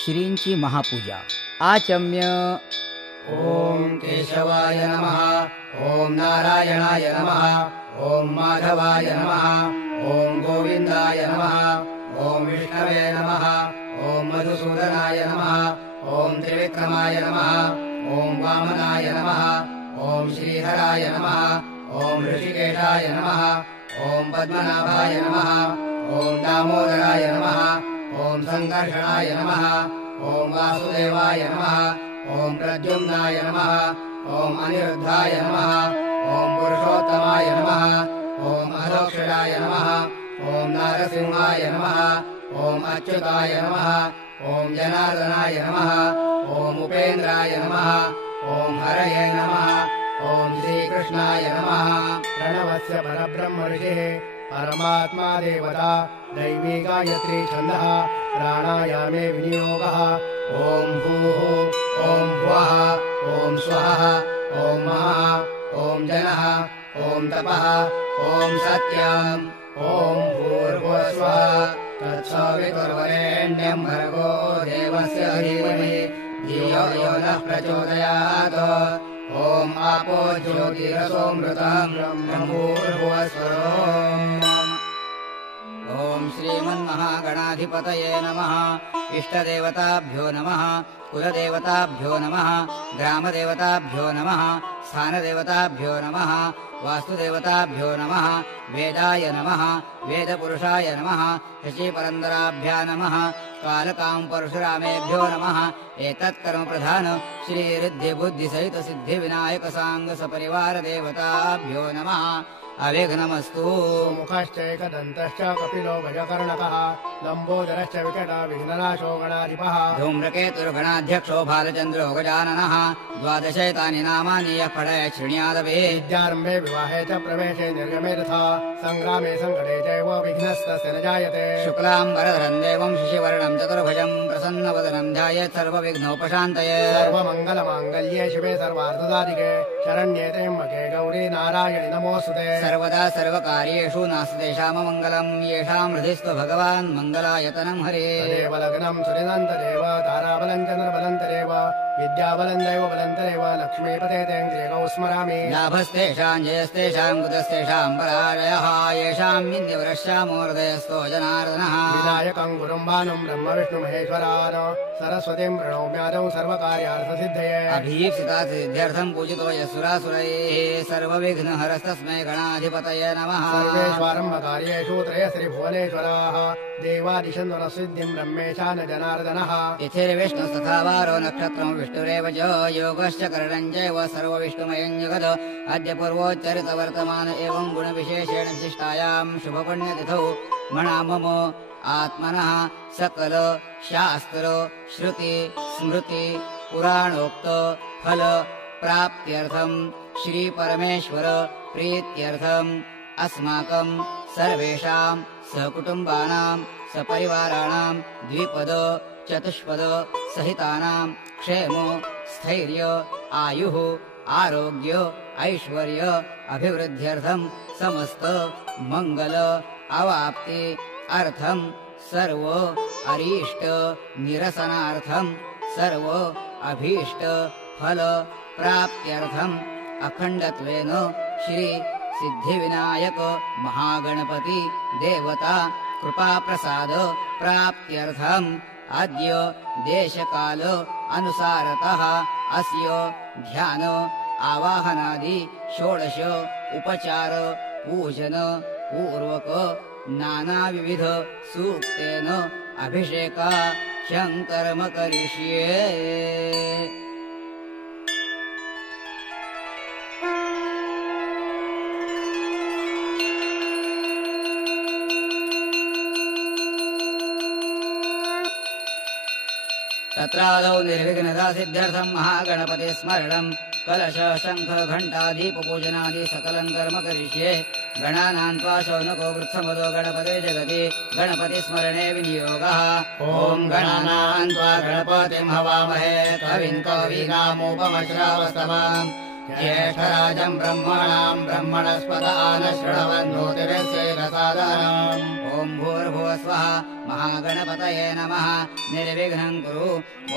श्रींची महापूजा आचम्य ओम केशवाय नमः, ओम नारायणाय नमः, ओम माधवाय नमः, ओम गोविंदाय नमः, ओम विष्णवे नमः, ओम मधुसूदनाय नमः, ओम त्रिविक्रमाय नमः, ओम वामनाय नमः, ओम श्रीधराय नमः, ओम ऋषिकेशाय नमः, ओम पद्मनाभाय नमः, ओम दामोदराय नमः, ओम संकर्षणाय नमः, ओम वासुदेवाय नमः, ओम प्रद्युम्नाय नमः, ओम अनिरुद्धाय नमः, ओम पुरुषोत्तमाय नमः, ओम अधोक्षराय नमः, ओम नारसिंहाय नमः, ओम अच्युताय नमः, ओम जनार्दनाय नमः, ओम उपेन्द्राय नमः, ओम हरये नमः, ओम श्रीकृष्णाय नमः। प्रणवस्य परब्रह्म ऋषिः परमात्मा देवता दैवी गायत्री छन्दः प्राणायामे विनियोगः। ओम भूः ओम भुवः ओम स्वः ओम महः ओम जनः ओम तपः ओम सत्यम् ओम भूर्भुवस्वः तत्सवितुर्वरेण्यं भर्गो देवस्य धीमहि धियो यो नः प्रचोदयात्। ओम आपो ज्योतिरसोऽमृतम् ब्रह्मोर्भुवस्वरोम्। ओम श्रीमन्महागणाधिपतये नमः। इष्टदेवताभ्यो नमः, कुलदेवताभ्यो नमः, ग्रामदेवताभ्यो नमः, स्थानदेवताभ्यो नमः, वास्तुदेवताभ्यो नमः, वेदाय नमः, वेदपुरुषाय नमः, शचीपरन्दराभ्या नमः, कालकां परशुरामेभ्यो नमः। एतत्कर्मप्रधान श्रीरिद्धिबुद्धिसहितसिद्धिविनायकसाङ्गसपरिवारदेवताभ्यो नमः। अविघ्नमस्तु। मुखश्चैकदन्तश्च कपिलो गजकर्णकः लम्बोदरश्च विकट विघ्ननाशो गणाधिपः। धूम्रकेतुर्गणाध्यक्षो भालचन्द्रो गजाननः। द्वादशैतानि नामानि यः पठेत् शृणुयादपि। विद्यारम्भे विवाहे च प्रवेशे निर्गमे तथा संग्रामे सङ्कटे चैव विघ्नस्तस्य न जायते। शुक्लाम्बरधरं देवं शशिवर्णं चतुर्भुजं प्रसन्नवदनं ध्यायेत् सर्वविघ्नोपशान्तये। सर्वमङ्गलमाङ्गल्ये शिवे सर्वार्थसाधिके शरण्ये त्र्यम्बके गौरी नारायणि नमोऽस्तुते। सर्वदा सर्वकार्येषु नास्ति तेषाममङ्गलम् येषां हृदिस्तु भगवान् मङ्गलायतनं हरे। तदेव लग्नं सुरिदन्तरेव ताराबलं चन्द्रबलं तरेव विद्याबलं दैवबलं तरेव लक्ष्मीपते तेन्द्रियगौ स्मरामि। लाभस्तेषां जयस्तेषां कुतस्तेषां पराजयः येषां विन्द्यवरश्यामो हृदयस्थो जनार्दनः। विनायकं गुरुं भानुं ब्रह्म विष्णुमहेश्वरान् सरस्वतीं प्रणौम्यादौ सर्वकार्यार्थसिद्धये। अभीप्सितासिद्ध्यर्थं पूजितो यस्सुरासुरैः सर्वविघ्नहरस्तस्मै गणाधिपतये नमः। सर्वेष्वारम्भकार्येषु त्रयश्रीभुवनेश्वराः देवादिशन्वनसिद्धिं ब्रह्मेशा न जनार्दनः। तिथिर्विष्णुस्तथा वारो नक्षत्रं विष्णुरेव च योगश्च करणं चैव सर्वविष्णुमयं जगत्। अद्य पूर्वोच्चरितवर्तमान एवं गुणविशेषेण विशिष्टायां शुभपुण्यतिथौ मणामम आत्मनः सकल शास्त्र श्रुति स्मृति पुराणोक्त फल प्राप्त्यर्थं श्री परमेश्वर प्रीत्यर्थम् अस्माकं सर्वेषां सहकुटुम्बानां सपरिवाराणां द्विपद चतुष्पद सहितानां क्षेम स्थैर्य आयुः आरोग्य ऐश्वर्य अभिवृद्ध्यर्थं समस्त मंगल अवाप्ति अर्थं सर्व अरीष्ट निरसनार्थं सर्व अभीष्ट फल प्राप्त्यर्थं अखंडत्वेन श्री सिद्धिविनायक महागणपति देवता कृपाप्रसाद प्राप्त्यर्थम् अद्य देशकाल अनुसारतः अस्य ध्यान आवाहनादि षोडश उपचार पूजन पूर्वक नानाविविध सूक्तेन अभिषेकाख्यं कर्म करिष्ये। तत्रादौ निर्विघ्नता सिद्ध्यर्थं महागणपति स्मरणं कलश शंख घंटा दीप पूजनादि सकलं कर्म करिष्ये। गणानां त्वा शौनको वृत्समदो गणपते जगति गणपति स्मरणे विनियोगः। ओम गणानां त्वा गणपतिं हवामहे कविं कवीनामुपमश्रावस्तमाम् ज्येष्ठराजम् ब्रह्मणाम् ब्रह्मणस्पत आनशृण्वन्नोतिभिस्सेदसादनम् ॐ भूर्भुवस्वः महागणपतये नमः निर्विघ्नं कुरु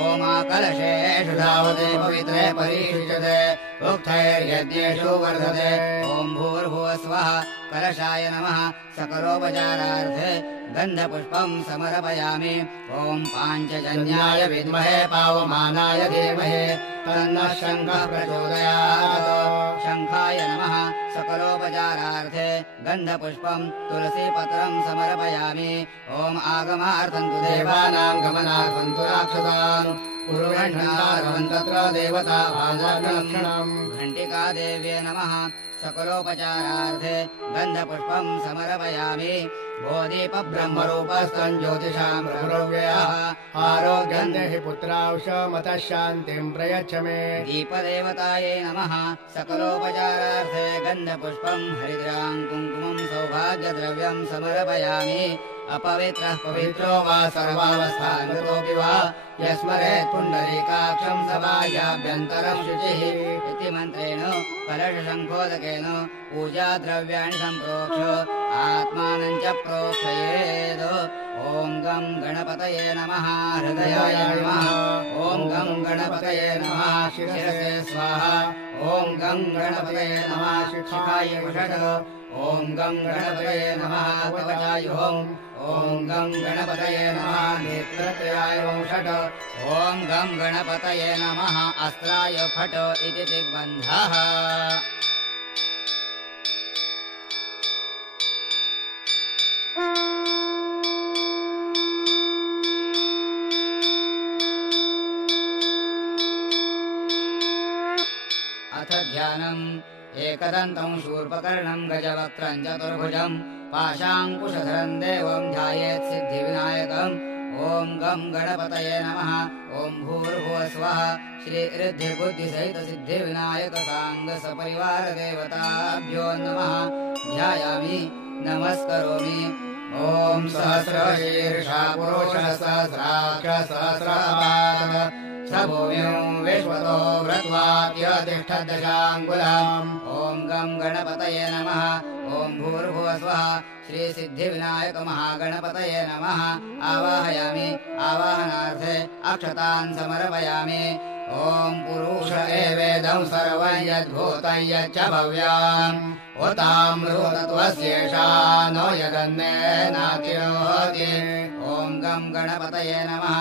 ओमाकलशेषु धावते पवित्रे परीक्षिषते उक्थैर्यज्ञेषु वर्धते ॐ भूर्भुवस्वः कलशाय नमः सकलोपचारार्थे गन्धपुष्पं समर्पयामि ॐ पाञ्चजन्याय विद्महे पावमानाय धीमहि तन्नः शङ्खः प्रचोदयात् शङ्खाय नमः सकलोपचारार्थे गन्धपुष्पं तुलसीपत्रं समर्पयामि ॐ आगमार्थं तु देवानां गमनार्थं तु राक्षसान् कुर्वन् तत्र देवता भाजालक्षणम् घण्टिका देव्ये नमः सकलोपचारार्थे गन्धपुष्पं समर्पयामि बोधीप ब्रह्मरूपस्थं ज्योतिषां प्रभुव्ययः आरोग्यं देहि पुत्रांशमतः शान्तिं प्रयच्छ मे दीपदेवतायै नमः सकलोपचारार्थे गन्धपुष्पं हरिद्रां कुङ्कुमं सौभाग्यद्रव्यं समर्पयामि अपवित्रः पवित्रो वा सर्वावस्थानतोऽपि वा यस्मरेत् पुण्डरीकाक्षं सभायाभ्यन्तरं शुचिः इति मन्त्रेण कलशशङ्खोदकेन पूजाद्रव्याणि सम्प्रोक्ष्य आत्मानं च प्रोक्षयेत् ॐ गं गणपतये नमः हृदयाय नमः ॐ गं गणपतये नमः शिरसे स्वाहा ॐ गं गणपतये नमः शिखाय षट् ॐ गं गणपतये नमः कवचाय ॐ गं गणपतये नमः नेत्रत्रयाय षट् ॐ गं गणपतये नमः अस्त्राय फट् इति दिग्बन्धः अथ ध्यानम् एकदन्तं शूर्पकर्णं गजवक्त्रं चतुर्भुजं पाशाङ्कुशधरं देवं ध्यायेत् सिद्धिविनायकम् ॐ गं गणपतये नमः ॐ भूर्भुवस्वः श्रीऋद्धिबुद्धिसहित सिद्धिविनायक साङ्ग सपरिवार देवताभ्यो नमः ध्यायामि नमस्करोमि ॐ सहस्रशीर्षा पुरुषः सहस्राक्ष सहस्रपाद स भूमिं विश्वतो व्रत्वाद्यतिष्ठद्दशाङ्गुलम् ॐ गं गणपतये नमः ॐ भूर्भुवस्वः श्रीसिद्धिविनायक महागणपतये नमः आवाहयामि आवाहनार्थे अक्षतान् समर्पयामि ॐ पुरुष एवेदं सर्वं यद्भूतं यच्च भव्याम् उतामृतत्वस्येषा नो यदन्नेनातिरोहति ॐ गं गणपतये नमः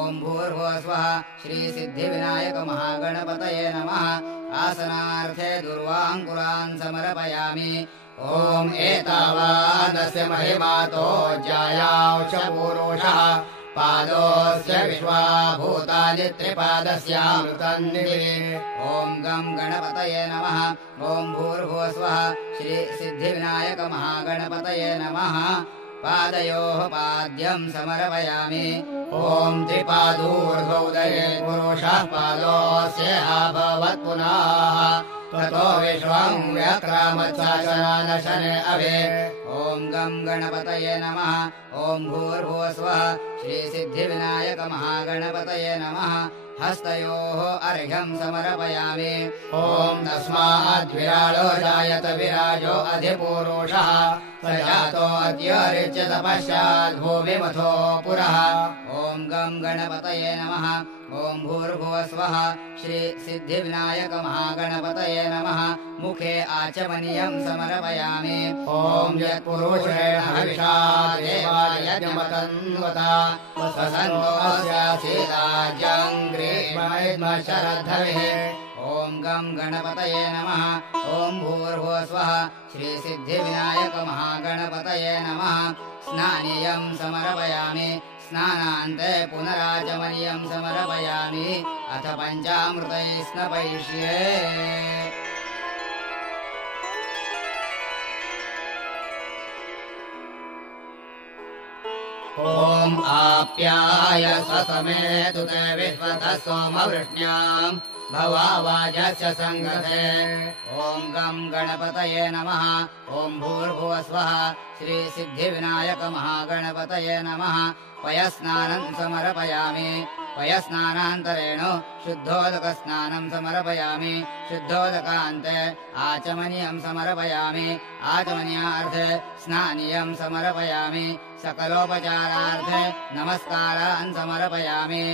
ॐ भूर्भुवस्वः श्रीसिद्धिविनायक महागणपतये नमः आसनार्थे दुर्वाङ्कुरान् समर्पयामि ॐ एतावानस्य महिमातो ज्यायाश्च पुरुषः पादोऽस्य विश्वा भूतानि त्रिपादस्यामृतन्निधि ॐ गं गणपतये नमः ॐ भूर्भुवस्वः श्रीसिद्धिविनायक महागणपतये नमः पादयोः पाद्यं समर्पयामि ॐ त्रिपादूर्ध्वोदये पुरुषः पादोऽस्य अभवत् पुनः ततो विश्वं व्यक्रामत्साशनानशने अभे ॐ गं गणपतये नमः ॐ भूर्भुवस्वः श्रीसिद्धिविनायक महागणपतये नमः हस्तयोः अर्घ्यं समर्पयामि ॐ तस्माद्विराजो जायत विराजो अधिपुरुषः प्रजातो अद्य ऋच्यत पश्चात् भूमिमथो पुरः ॐ गं गणपतये नमः ॐ भूर्भुवस्वः श्रीसिद्धिविनायक महागणपतये नमः मुखे आचमनीयं समर्पयामि ॐ यत्पुरुषेण हविषा देवायज्ञमतन्वता स्वसन्तोऽस्यासीदाज्यं ग्रीष्मशरद्धविः ॐ गं गणपतये नमः ॐ भूर्भुवस्वः श्रीसिद्धिविनायक महागणपतये नमः स्नानीयं समर्पयामि स्नानान्ते पुनराचमनीयं समर्पयामि अथ पञ्चामृतैः स्नपयिष्ये ॐ आप्याय स्वसमेतु ते विश्वतः सोमवृष्ण्याम् भवावाजस्य सङ्गते ॐ गं गणपतये नमः ॐ भूर्भुवस्वः श्रीसिद्धिविनायकमहागणपतये नमः पयस्नानं समर्पयामि पयस्नानान्तरेण शुद्धोदकस्नानं समर्पयामि शुद्धोदकान्ते आचमनीयं समर्पयामि आचमनीयार्थे स्नानीयं समर्पयामि सकलोपचारार्थे नमस्कारान् समर्पयामि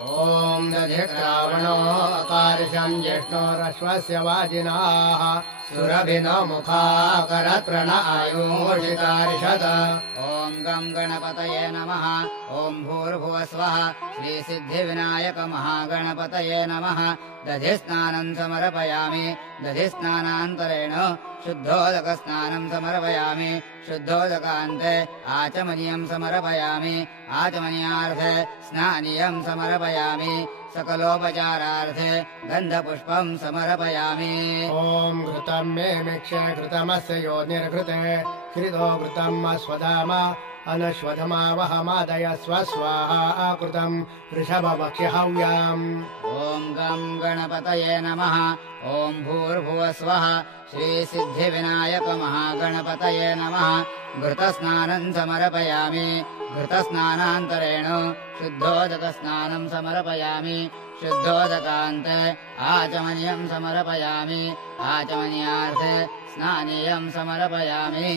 ॐ दधिरावणो अकार्षं जिष्णोरश्वस्य वाजिनाः सुरभिनो मुखाकरतृण आयुषितार्षद ॐ गं गणपतये नमः ॐ भूर्भुवस्वः श्रीसिद्धिविनायकमहागणपतये नमः दधिस्नानं समर्पयामि दधिस्नानान्तरेण शुद्धोदकस्नानं समर्पयामि शुद्धोदकान्ते आचमनीयं समर्पयामि आचमनीयार्थे स्नानीयं समर्पयामि सकलोपचारार्थे गन्धपुष्पं समर्पयामि ॐ घृतं मे मिक्षे घृतमस्य यो निर्घृते कृतो घृतम् अश्वधाम अनुश्वधमा वहमादय स्वस्वाहा कृतं वृषभभक्ष्यहव्याम् ॐ गं गणपतये नमः ॐ भूर्भुवस्वः श्रीसिद्धिविनायकमहागणपतये नमः घृतस्नानं समर्पयामि घृतस्नानान्तरेण शुद्धोदकस्नानं समर्पयामि शुद्धोदकान्ते आचमनीयं समर्पयामि आचमनीयार्थे स्नानीयं समर्पयामि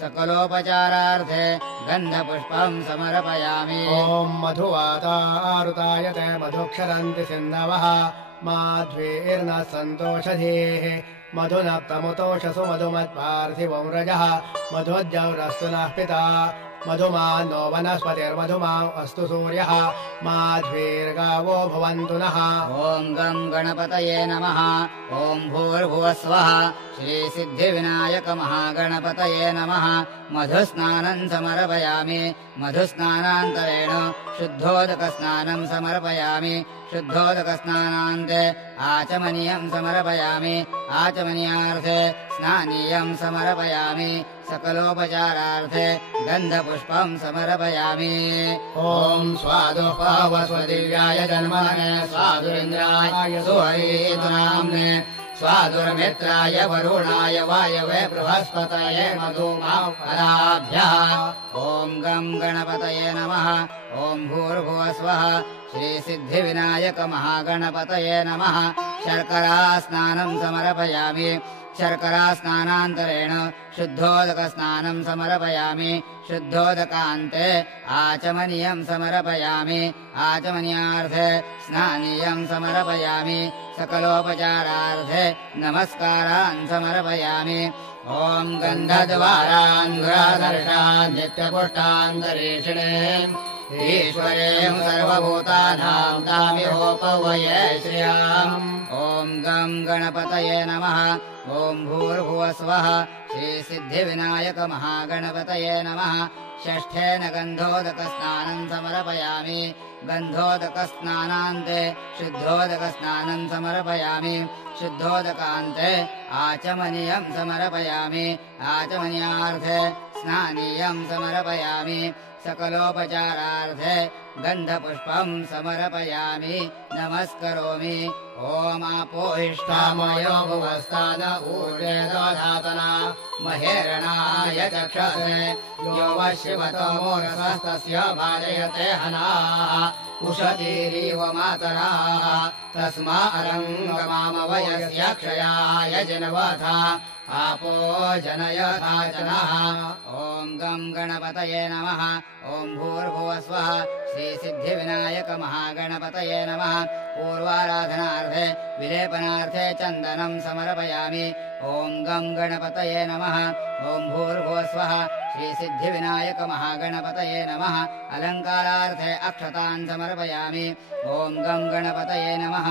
सकलोपचारार्थे गन्धपुष्पं समर्पयामि ॐ मधुवातारुतायते मधुक्षरन्ति सिन्धवः माध्वीर्न सन्तोषधीः मधुनक्तमुतोषसु मधुमत्पार्थिवं रजः मधुज्जौरस्तु नः पिता मधुमानो वनस्पतिर्मधुमा अस्तु सूर्यः माध्वीर्गावो भवन्तु नः ॐ गं गणपतये नमः ॐ भूर्भुवस्वः श्रीसिद्धिविनायकमहागणपतये नमः मधुस्नानं समर्पयामि मधुस्नानान्तरेण शुद्धोदकस्नानं समर्पयामि शुद्धोदकस्नानान्ते आचमनीयं समर्पयामि आचमनीयार्थे स्नानीयं समर्पयामि सकलोपचारार्थे गन्धपुष्पं समर्पयामि ॐ स्वादुपावस्वदिव्याय जन्मने स्वादुरिन्द्राय सुहरीतुनाम्ने स्वादुर्मित्राय वरुणाय वायवे बृहस्पतये मधुमाफलाभ्यः ॐ गं गणपतये नमः ॐ भूर्भुवस्वः श्रीसिद्धिविनायकमहागणपतये नमः शर्करास्नानं समर्पयामि शर्करास्नानान्तरेण शुद्धोदकस्नानं समर्पयामि शुद्धोदकान्ते आचमनीयं समर्पयामि आचमनीयार्थे स्नानीयं समर्पयामि सकलोपचारार्थे नमस्कारान् समर्पयामि ॐ गन्धद्वारान्ध्रादर्शान् नित्यपुष्टान्तरीक्षिणे ईश्वरेण सर्वभूतानां तामिहोपवये श्रियाम् ॐ गं गणपतये नमः ॐ भूर्भुवस्वः श्रीसिद्धिविनायकमहागणपतये नमः षष्ठेन गन्धोदकस्नानं समर्पयामि गन्धोदकस्नानान्ते शुद्धोदकस्नानं समर्पयामि शुद्धोदकान्ते आचमनीयं समर्पयामि आचमनीयार्थे स्नानीयं समर्पयामि सकलोपचारार्थे गन्धपुष्पं समर्पयामि नमस्करोमि ॐ आपोहिष्ठामयो भुवस्ताद ऊर्जे दधातना महेरणाय चक्षसे यो वशिवतो मूर्धस्तस्य भाजयते हनाः उषतीरिव मातराः तस्मा अरङ्गमामवयस्य क्षयाय जिन्वथा आपो जनयथा जनः ॐ गं गणपतये नमः ॐ भूर्भुवस्वः श्रीसिद्धिविनायकमहागणपतये नमः पूर्वाराधनार्थे विलेपनार्थे चन्दनं समर्पयामि ॐ गं गणपतये नमः ॐ भूर्भुवस्वः श्रीसिद्धिविनायकमहागणपतये नमः अलङ्कारार्थे अक्षतान् समर्पयामि ॐ गं गणपतये नमः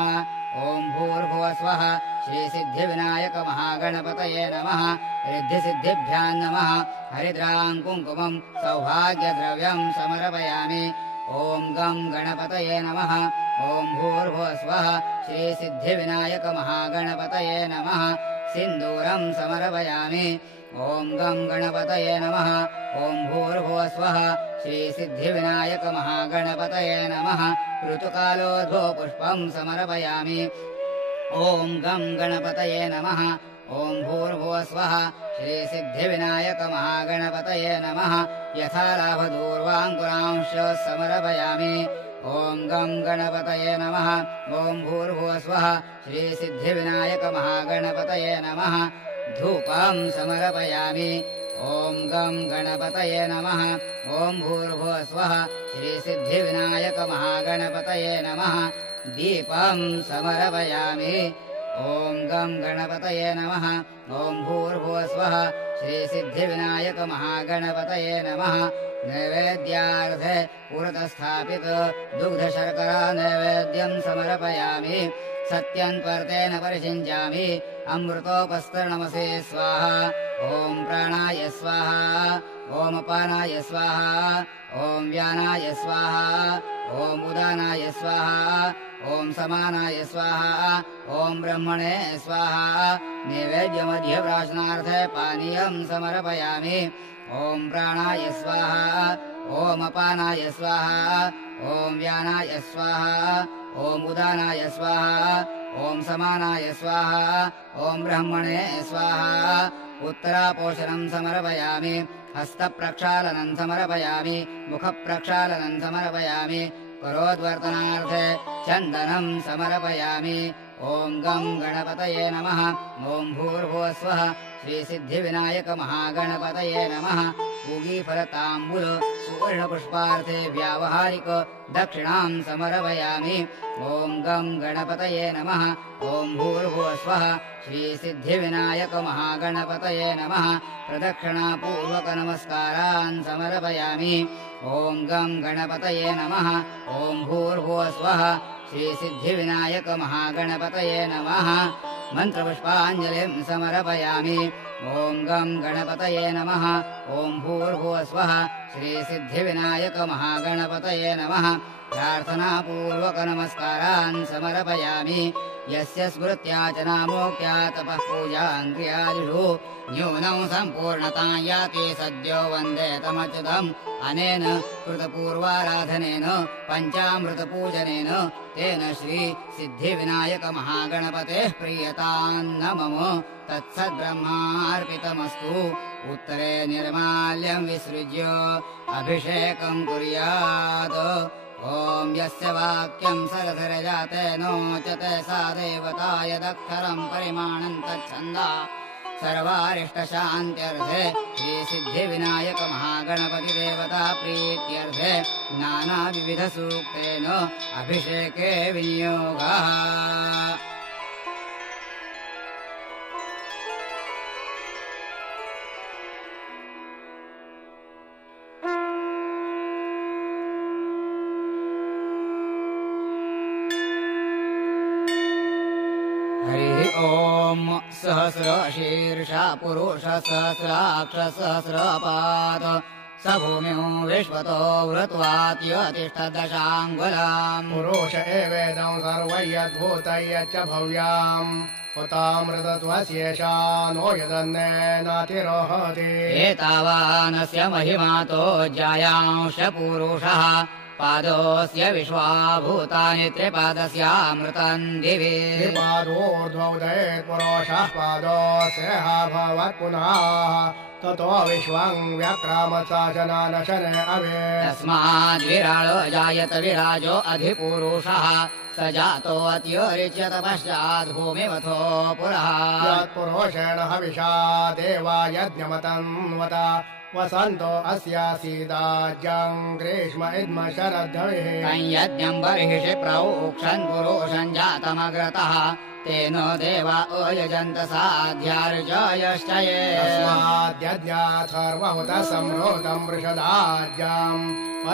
ॐ भूर्भुवस्वः श्रीसिद्धिविनायकमहागणपतये नमः रिद्धिसिद्धिभ्यां नमः हरिद्रां कुङ्कुमं सौभाग्यद्रव्यं समर्पयामि ॐ गं गणपतये नमः ॐ भूर्भुवस्वः श्रीसिद्धिविनायकमहागणपतये नमः सिन्दूरं समर्पयामि ॐ गं गणपतये नमः ॐ भूर्भुवस्वः श्रीसिद्धिविनायक महागणपतये नमः ऋतुकालोद्भो पुष्पं समर्पयामि ॐ गं गणपतये नमः ॐ भूर्भुवः स्वः श्रीसिद्धिविनायक महागणपतये नमः यथा लाभदूर्वाङ्कुरांश समर्पयामि ॐ गं गणपतये नमः ॐ भूर्भुवः स्वः श्रीसिद्धिविनायक महागणपतये नमः धूपं समर्पयामि ॐ गं गणपतये नमः ॐ भूर्भुवः स्वः श्रीसिद्धिविनायक महागणपतये नमः दीपं समर्पयामि ॐ गं गणपतये नमः ॐ भूर्भुवः स्वः श्रीसिद्धिविनायक महागणपतये नमः नैवेद्यार्थे पुरतस्थापित दुग्धशर्करा नैवेद्यं समर्पयामि सत्यन्त्वर्तेन परिषिञ्चामि अमृतोपस्तरणमसे स्वाहा ॐ प्राणाय स्वाहा ॐ अपानाय स्वाहा ॐ व्यानाय स्वाहा ॐ उदानाय स्वाहा ॐ समानाय स्वाहा ॐ ब्रह्मणे स्वाहा नैवेद्यमध्यप्राशनार्थे पानीयं समर्पयामि ॐ प्राणाय स्वाहा ॐ अपानाय स्वाहा ॐ व्यानाय स्वाहा ॐ उदानाय स्वाहा ॐ समानाय स्वाहा ॐ ब्रह्मणे स्वाहा उत्तरापोषणं समर्पयामि हस्तप्रक्षालनं समर्पयामि मुखप्रक्षालनं समर्पयामि करोद्वर्तनार्थे चन्दनं समर्पयामि ॐ गं गणपतये नमः ॐ भूर्भुवः स्वः श्रीसिद्धिविनायक महागणपतये नमः पूगीफलताम्बूल सुवर्णपुष्पार्थे व्यावहारिक दक्षिणां समर्पयामि ॐ गं गणपतये नमः ॐ भूर्भुवः स्वः श्रीसिद्धिविनायक महागणपतये नमः प्रदक्षिणापूर्वक नमस्कारान् समर्पयामि ॐ गं गणपतये नमः ॐ भूर्भुवः स्वः श्रीसिद्धिविनायक महागणपतये नमः मन्त्रपुष्पाञ्जलिं समर्पयामि ॐ गं गणपतये नमः ॐ भूर्भुवः स्वः श्रीसिद्धिविनायक महागणपतये नमः प्रार्थनापूर्वक नमस्कारान् समर्पयामि यस्य स्मृत्या च नामोक्त्या तपः पूजां क्रियादिषु न्यूनं सम्पूर्णतां याति सद्यो वन्दे तमच्युतम् अनेन कृतपूर्वाराधनेन पञ्चामृतपूजनेन तेन श्री सिद्धिविनायक महागणपतेः प्रीयतान्न मम तत्सद्ब्रह्मार्पितमस्तु उत्तरे निर्माल्यं विसृज्य अभिषेकं कुर्यात् ॐ यस्य वाक्यं सरसरजाते नोचते सा देवता यदक्षरं परिमाणं तच्छन्दा सर्वारिष्टशान्त्यर्थे श्रीसिद्धिविनायक महागणपति देवता प्रीत्यर्थे नानाविधसूक्तेन अभिषेके विनियोगः ॐ सहस्रशीर्षा पुरुष सहस्राक्ष सहस्रपाद स भूमिं विश्वतो वृत्वात्यतिष्ठदशाङ्गुलाम् पुरुष एवेदं सर्वयद्भूतयच्च भव्याम् उतामृतत्वस्येषा नो यदन्नेनातिरोहति एतावानस्य महिमातो जायांश पुरुषः पादोऽस्य विश्वाभूतानि त्रिपादस्यामृतम् दिवि त्रिपादोर्ध्वोदयेत् पुरुषः पादोऽस्यः भवत् पुनः ततो विश्वं व्यक्रामत्साशनानशने अभे तस्माद्विराळो जायत विराजो अधिपुरुषः स जातो अत्योरिच्यत पश्चात् भूमिवथो पुरः यत्पुरुषेण हविषा देवा यज्ञमतन्वत वसन्तो अस्यासीदाज्यं ग्रीष्म इद्म शरद्धविः संयज्ञं बर्हिषि प्रोक्षन् पुरुषं जातमग्रतः तेन देवा अयजन्त साध्यार्जयश्च ये तस्माद्यज्ञात् सर्वहुत संहृतं वृषदाज्यम्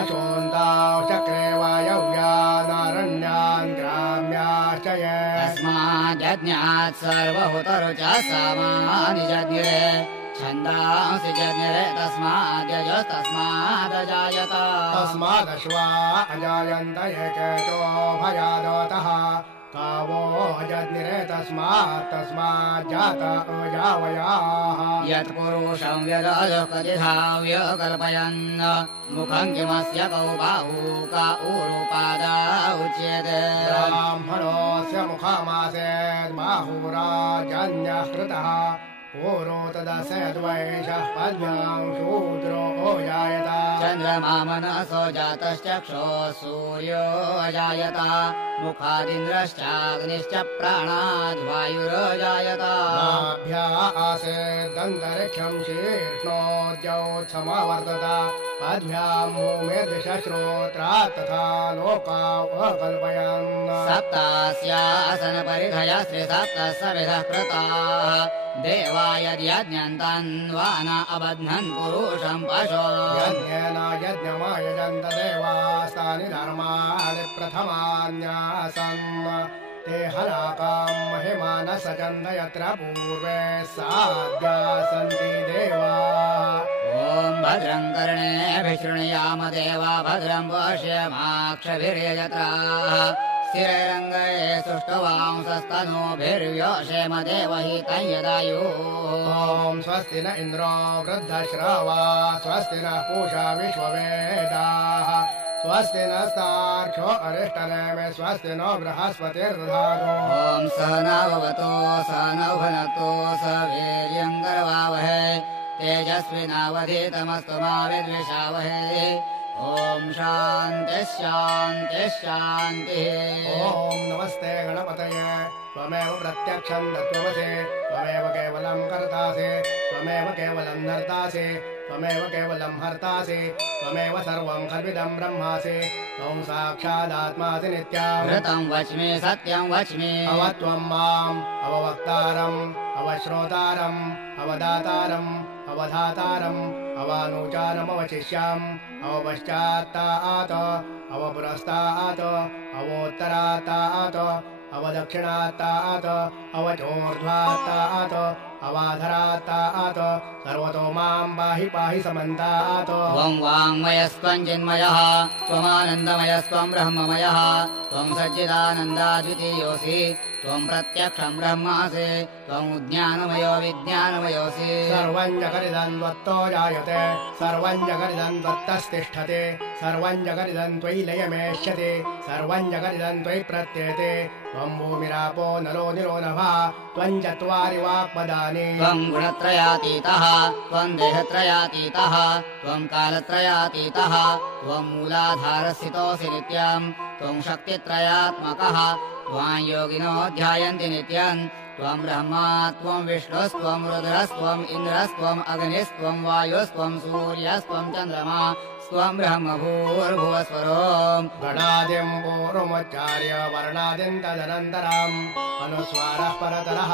अशोन्तां चक्रे वायव्या नारण्यान् ग्राम्याश्च ये तस्माद्यज्ञात् सर्वहुतरुच समानि जज्ञिरे छन्दांसि जज्ञिरे तस्माद्यजस्तस्मादजायत तस्मादश्वा अजायन्त एकेतो भयादतः तावो अजज्ञिरे तस्मात् जात अजावयाः यत्पुरुषं व्यदकतिधाव्य कल्पयन् मुखं किमस्य कौ बाहू का ऊरुपादा उच्यते ब्राह्मणोऽस्य मुखमासेत् बाहुराजन्यः कृतः पूरो तदसेद्वैषः पद्भ्यां शूद्रो जायत चन्द्रमा मनसो जातश्चक्षुः सूर्यो अजायत मुखादिन्द्रश्चाग्निश्च प्राणाद्वायुरजायत नाभ्या आसेदन्तरिक्षं शीर्ष्णोद्यौत्समवर्तत पद्भ्यां भूमिर्दिशश्रोत्रा तथा लोका अकल्पयन् सप्तास्यासनपरिधयः श्रीसप्तः सविधः कृताः देवा यद्यज्ञन्तन्वान अबध्नन् पुरुषं पशो यज्ञेन यज्ञमायजन्त देवास्तानि धर्माणि प्रथमान्यासन् ते हलाकां महिमान सचन्द यत्र पूर्वे साध्या सन्ति देवाः ॐ भद्रं कर्णेभिशृणुयाम देवा भद्रं पश्येमाक्षभिर्यजत्राः स्थिरैरङ्गये सुष्ठुवांसस्तनूभिर्व्योषेम देवहितं यदायुः ॐ स्वस्ति न इन्द्रो वृद्धश्रवा स्वस्ति नः पूषा विश्ववेदाः स्वस्ति नस्तार्क्ष्यो अरिष्टनेमे स्वस्ति नो बृहस्पतिर्दधातु ॐ सहनाववतो सहनौ भुनक्तु सह वीर्यं करवावहै तेजस्विनावधीतमस्तु मा विद्विषावहै ॐ शान्तिः शान्तिः शान्तिः ॐ नमस्ते गणपतये त्वमेव प्रत्यक्षं तत्त्वमसि त्वमेव केवलं कर्तासि त्वमेव केवलं नर्तासि त्वमेव केवलं हर्तासि त्वमेव सर्वं कल्पितं ब्रह्मासि त्वं साक्षादात्मासि नित्यम् घृतं वच्मि सत्यं वच्मि अवत्वं माम् अववक्तारम् अवश्रोतारम् अवदातारम् अवधातारम् अवानुचारमवशिष्याम् अवपश्चात्तात् अवपुरस्तात् अवोत्तरात्तात् अवदक्षिणात्तात् अवचोर्ध्वात्तात् अवाधरात्तात् सर्वतो मां पाहि पाहि समन्तात् त्वं वाङ्मयस्त्वं चिन्मयः त्वमानन्दमयस्त्वं ब्रह्ममयः त्वं सच्चिदानन्दाद्वितीयोऽसि त्वं प्रत्यक्षं ब्रह्मासि त्वं ज्ञानमयो विज्ञानमयोऽसि सर्वं जगदिदं त्वत्तो जायते सर्वं जगदिदं त्वत्तस्तिष्ठते सर्वं जगदिदं त्वयि लयमेष्यते सर्वं जगदिदं त्वयि प्रत्येते त्वं भूमिरापो नलो निरो नभः त्वं चत्वारि वाक्पदानि त्वं गुणत्रयातीतः त्वं देहत्रयातीतः त्वं कालत्रयातीतः त्वं मूलाधारस्थितोऽसि नित्यं त्वं शक्तित्रयात्मकः त्वां योगिनो ध्यायन्ति नित्यं त्वं ब्रह्मा त्वं विष्णुस्त्वं रुद्रस्त्वम् इन्द्रस्त्वम् अग्निस्त्वं वायुस्त्वं सूर्यस्त्वं चन्द्रमा त्वं ब्रह्म भूर्भुवस्वरो गणादिं पूर्वमुच्चार्य वर्णादिं तदनन्तरम् अनुस्वारः परतरः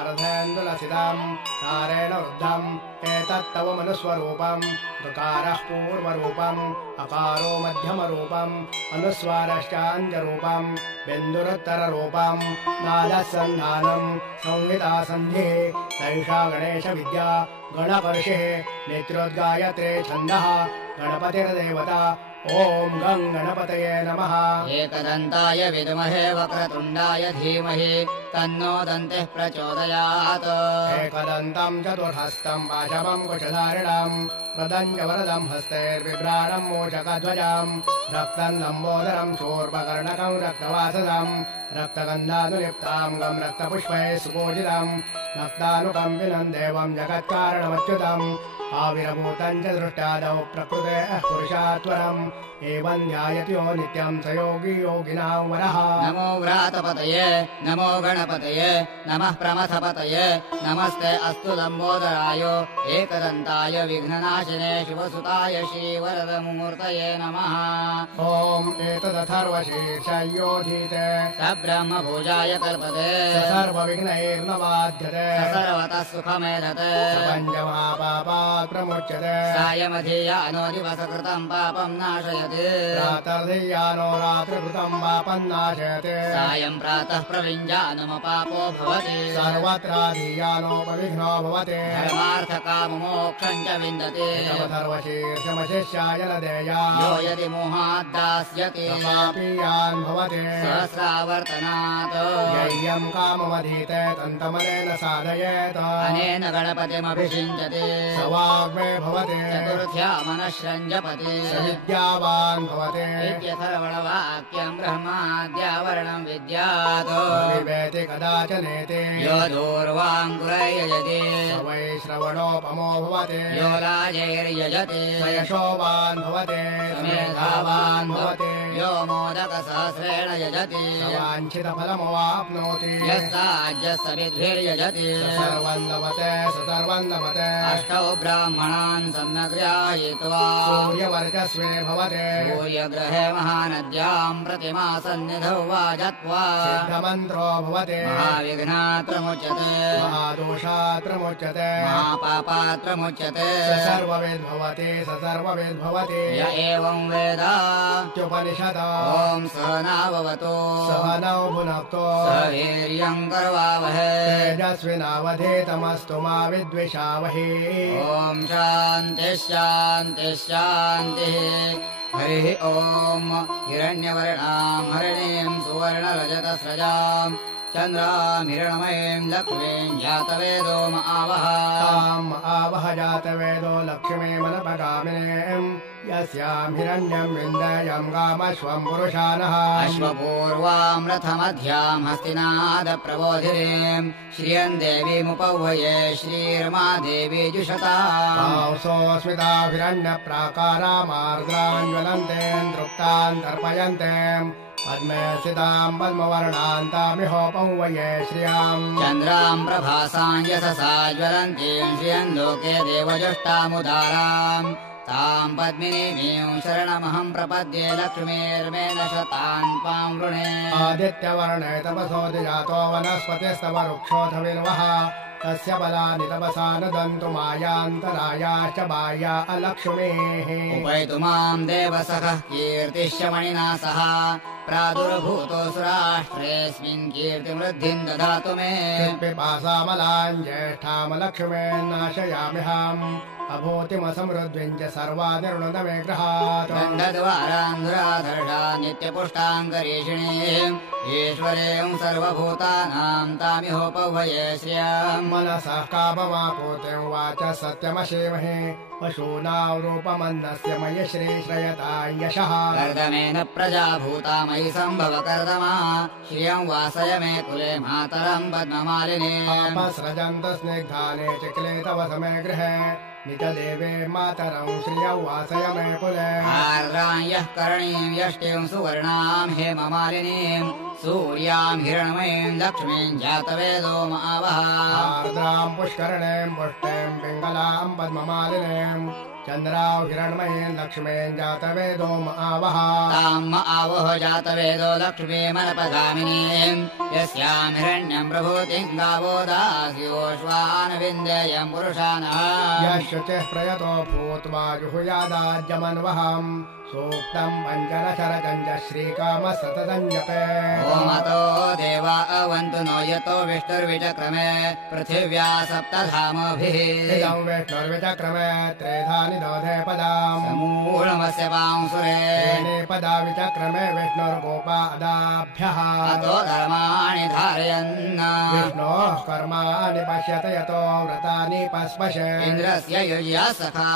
अर्धेन्दुलसितम् तारेण वृद्धम् एतत्तव मनुस्वरूपम् ऋकारः पूर्वरूपम् अकारो मध्यमरूपम् अनुस्वारश्चान्त्यरूपम् बिन्दुरुत्तररूपम् नादः सन्धानम् संहिता सन्धिः सैषा गणेशविद्या गणपर्षिः नेत्रोद्गायत्रे छन्दः गणपतिर्देवता ॐ गं गणपतये नमः एकदन्ताय विद्महे वक्रतुण्डाय धीमहि तन्नो दन्तिः प्रचोदयात् एकदन्तं चतुर्हस्तं पाशमं कुशधारिणम् प्रदञ्जवरदं हस्तैर्बिभ्राणं मूषकध्वजम् रक्तं लम्बोदरं शूर्पकर्णकं रक्तवासदम् रक्तगन्धानुलिप्तां गं रक्तपुष्पैः सुपूजितम् रक्तानुकम्पिनं देवं जगत्कारणमच्युतम् आविर्भूतं च दृष्टादौ प्रकृतेः पुरुषात्वरम् एवं ध्यायति यो नित्यं स योगी योगिनां वरः नमो व्रातपतये नमो गणपतये नमः प्रमथपतये नमस्ते अस्तु लम्बोदराय एकदन्ताय विघ्ननाशिने शिवसुताय श्रीवरदमूर्तये नमः ॐ एतदथर्वशीर्षयोधीते स ब्रह्मभुजाय कल्पते सर्वविघ्नैर्न बाध्यते स सर्वतः सुखमेधते पञ्चमहापापात् प्रमुच्यते सायमधीयानो दिवसकृतं पापं नाशयति प्रातर्धीयानो रात्रिकृतं पापं नाशयते सायं प्रातः प्रविञ्जानो समपापो भवति सर्वत्राधीयानोपविघ्नो भवति धर्मार्थकाममोक्षम् च विन्दते सर्वशीर्षमशिष्याय न देया यो यदि मोहाद्दास्यति पापीयान् भवति सहस्रावर्तनात् यय्यम् काममधीते तन्तमनेन साधयेत अनेन गणपतिमभिषिञ्चते स वाग्मे भवति चतुर्थ्या मनश्रञ्जपति स विद्यावान् भवति इत्यथर्वणवाक्यम् ब्रह्माद्यावरणम् विद्यात् विवेति कदाचनेति यो दूर्वाङ्कुरैर्यजति स वै श्रवणोपमो भवति यो लाजैर्यजति स यशोवान् भवति स मेधावान् भवति यो मोदकसहस्रेण यजति स वाञ्छितफलमवाप्नोति यस्ताज्यसविद्भिर्यजति स सर्वम् लभते स सर्वम् लभते अष्टौ ब्राह्मणान् सम्यग्रायित्वा सूर्यवर्चस्वे भवते सूर्यग्रहे महानद्याम् प्रतिमासन्निधौ वा जत्वा सिद्धमन्त्रो भवते महाविघ्नात्रमुच्यते महादोषात्रमुच्यते महापापात्रमुच्यते स सर्वविद् भवति स सर्वविद् भवति य एवं वेद इत्युपनिषत् ॐ सहनाववतु सहनौ भुनक्तो स वीर्यम् करवावहै तेजस्विनावधीतमस्तु मा विद्विषावहि ॐ शान्तिः शान्तिः शान्तिः हरिः ॐ हिरण्यवर्णाम् हरिणीम् सुवर्णरजतस्रजाम् चन्द्राम् हिरणमयीम् लक्ष्मीम् जातवेदो म आवह ताम् आवह जातवेदो लक्ष्मीमनपगामिनीम् यस्याम् हिरण्यम् विन्दयम् गामश्वम् पुरुषानः अश्वपूर्वाम् रथमध्याम् हस्तिनादप्रबोधिनीम् श्रियम् देवीमुपह्वये श्रीर्मा देवी जुषता सोऽस्मिताभिरण्यप्राकारामार्द्रान् ज्वलन्तेन् तृप्तान् तर्पयन्ते पद्मे स्थिताम् पद्मवर्णान्तामिहोपह्वये श्रियाम् चन्द्राम् प्रभासाम् यशसा ज्वलन्तीम् श्रियम् लोके देवजुष्टामुदाराम् ताम् पद्मिनीमीम् शरणमहम् प्रपद्ये लक्ष्मीर्मेण शतान् त्वाम् वृणे आदित्यवर्णे तपसोऽधि जातो वनस्पतिस्तव वृक्षोऽथ विर्वः तस्य बलानि तपसा नदन्तु मायान्तरायाश्च बाह्या अलक्ष्मीः उपैतु माम् देवसखः कीर्तिश्च मणिना सह प्रादुर्भूतोऽसुराष्ट्रेऽस्मिन् कीर्तिवृद्धिम् ददातु मे पिपासामलाम् ज्येष्ठामलक्ष्मीन्नाशयाम्यहम् अभूतिमसमृद्धिम् च सर्वानिर्णुत मे गृहात् गन्धद्वारान्धुराधर्षा नित्यपुष्टाङ्गरीषिणीम् ईश्वरीम् सर्वभूतानाम् तामिहोपह्वये श्रियाम् मनसः काममापूतिम् वाच सत्यमशीमहि पशूनाम् रूपमन्नस्य मयि श्रीश्रयता यशः कर्दमेन प्रजा भूता मयि सम्भव कर्दमा श्रियम् वासय मे कुले मातरम् पद्ममालिनी पापसृजन्त स्निग्धाने चिक्ले तव समे गृहे निजदेवे मातरम् श्रियम् वासय मे कुले आर्द्राम् यः करणीम् यष्टिम् सुवर्णाम् हेममालिनीम् सूर्याम् हिरण्मयीम् लक्ष्मीम् जातवेदो म आवह आर्द्राम् पुष्करणीम् पुष्टिम् पिङ्गलाम् पद्ममालिनीम् चन्द्राम् हिरण्मयीम् लक्ष्मीम् जातवेदो म आवह ताम् म आवह जातवेदो लक्ष्मीमनपगामिनीम् यस्याम् हिरण्यम् प्रभूतिम् गावो दास्योश्वान् विन्देयम् पुरुषानः यः शुचिः प्रयतो भूत्वा जुहुयादाज्यमन्वहम् सूक्तम् पञ्चदशरकम् च श्रीकामः सततम् जपे ओमतो देवा अवन्तु नो यतो विष्णुर्विचक्रमे पृथिव्या सप्तधामभिः इदम् विष्णुर्विचक्रमे त्रेधानि दोधे पदाम् समूढमस्य पांसुरे त्रीणि पदा विचक्रमे विष्णुर्गोपादाभ्यः अतो धर्माणि धारयन् विष्णोः कर्माणि पश्यत यतो व्रतानि पस्पशे इन्द्रस्य युज्या सखा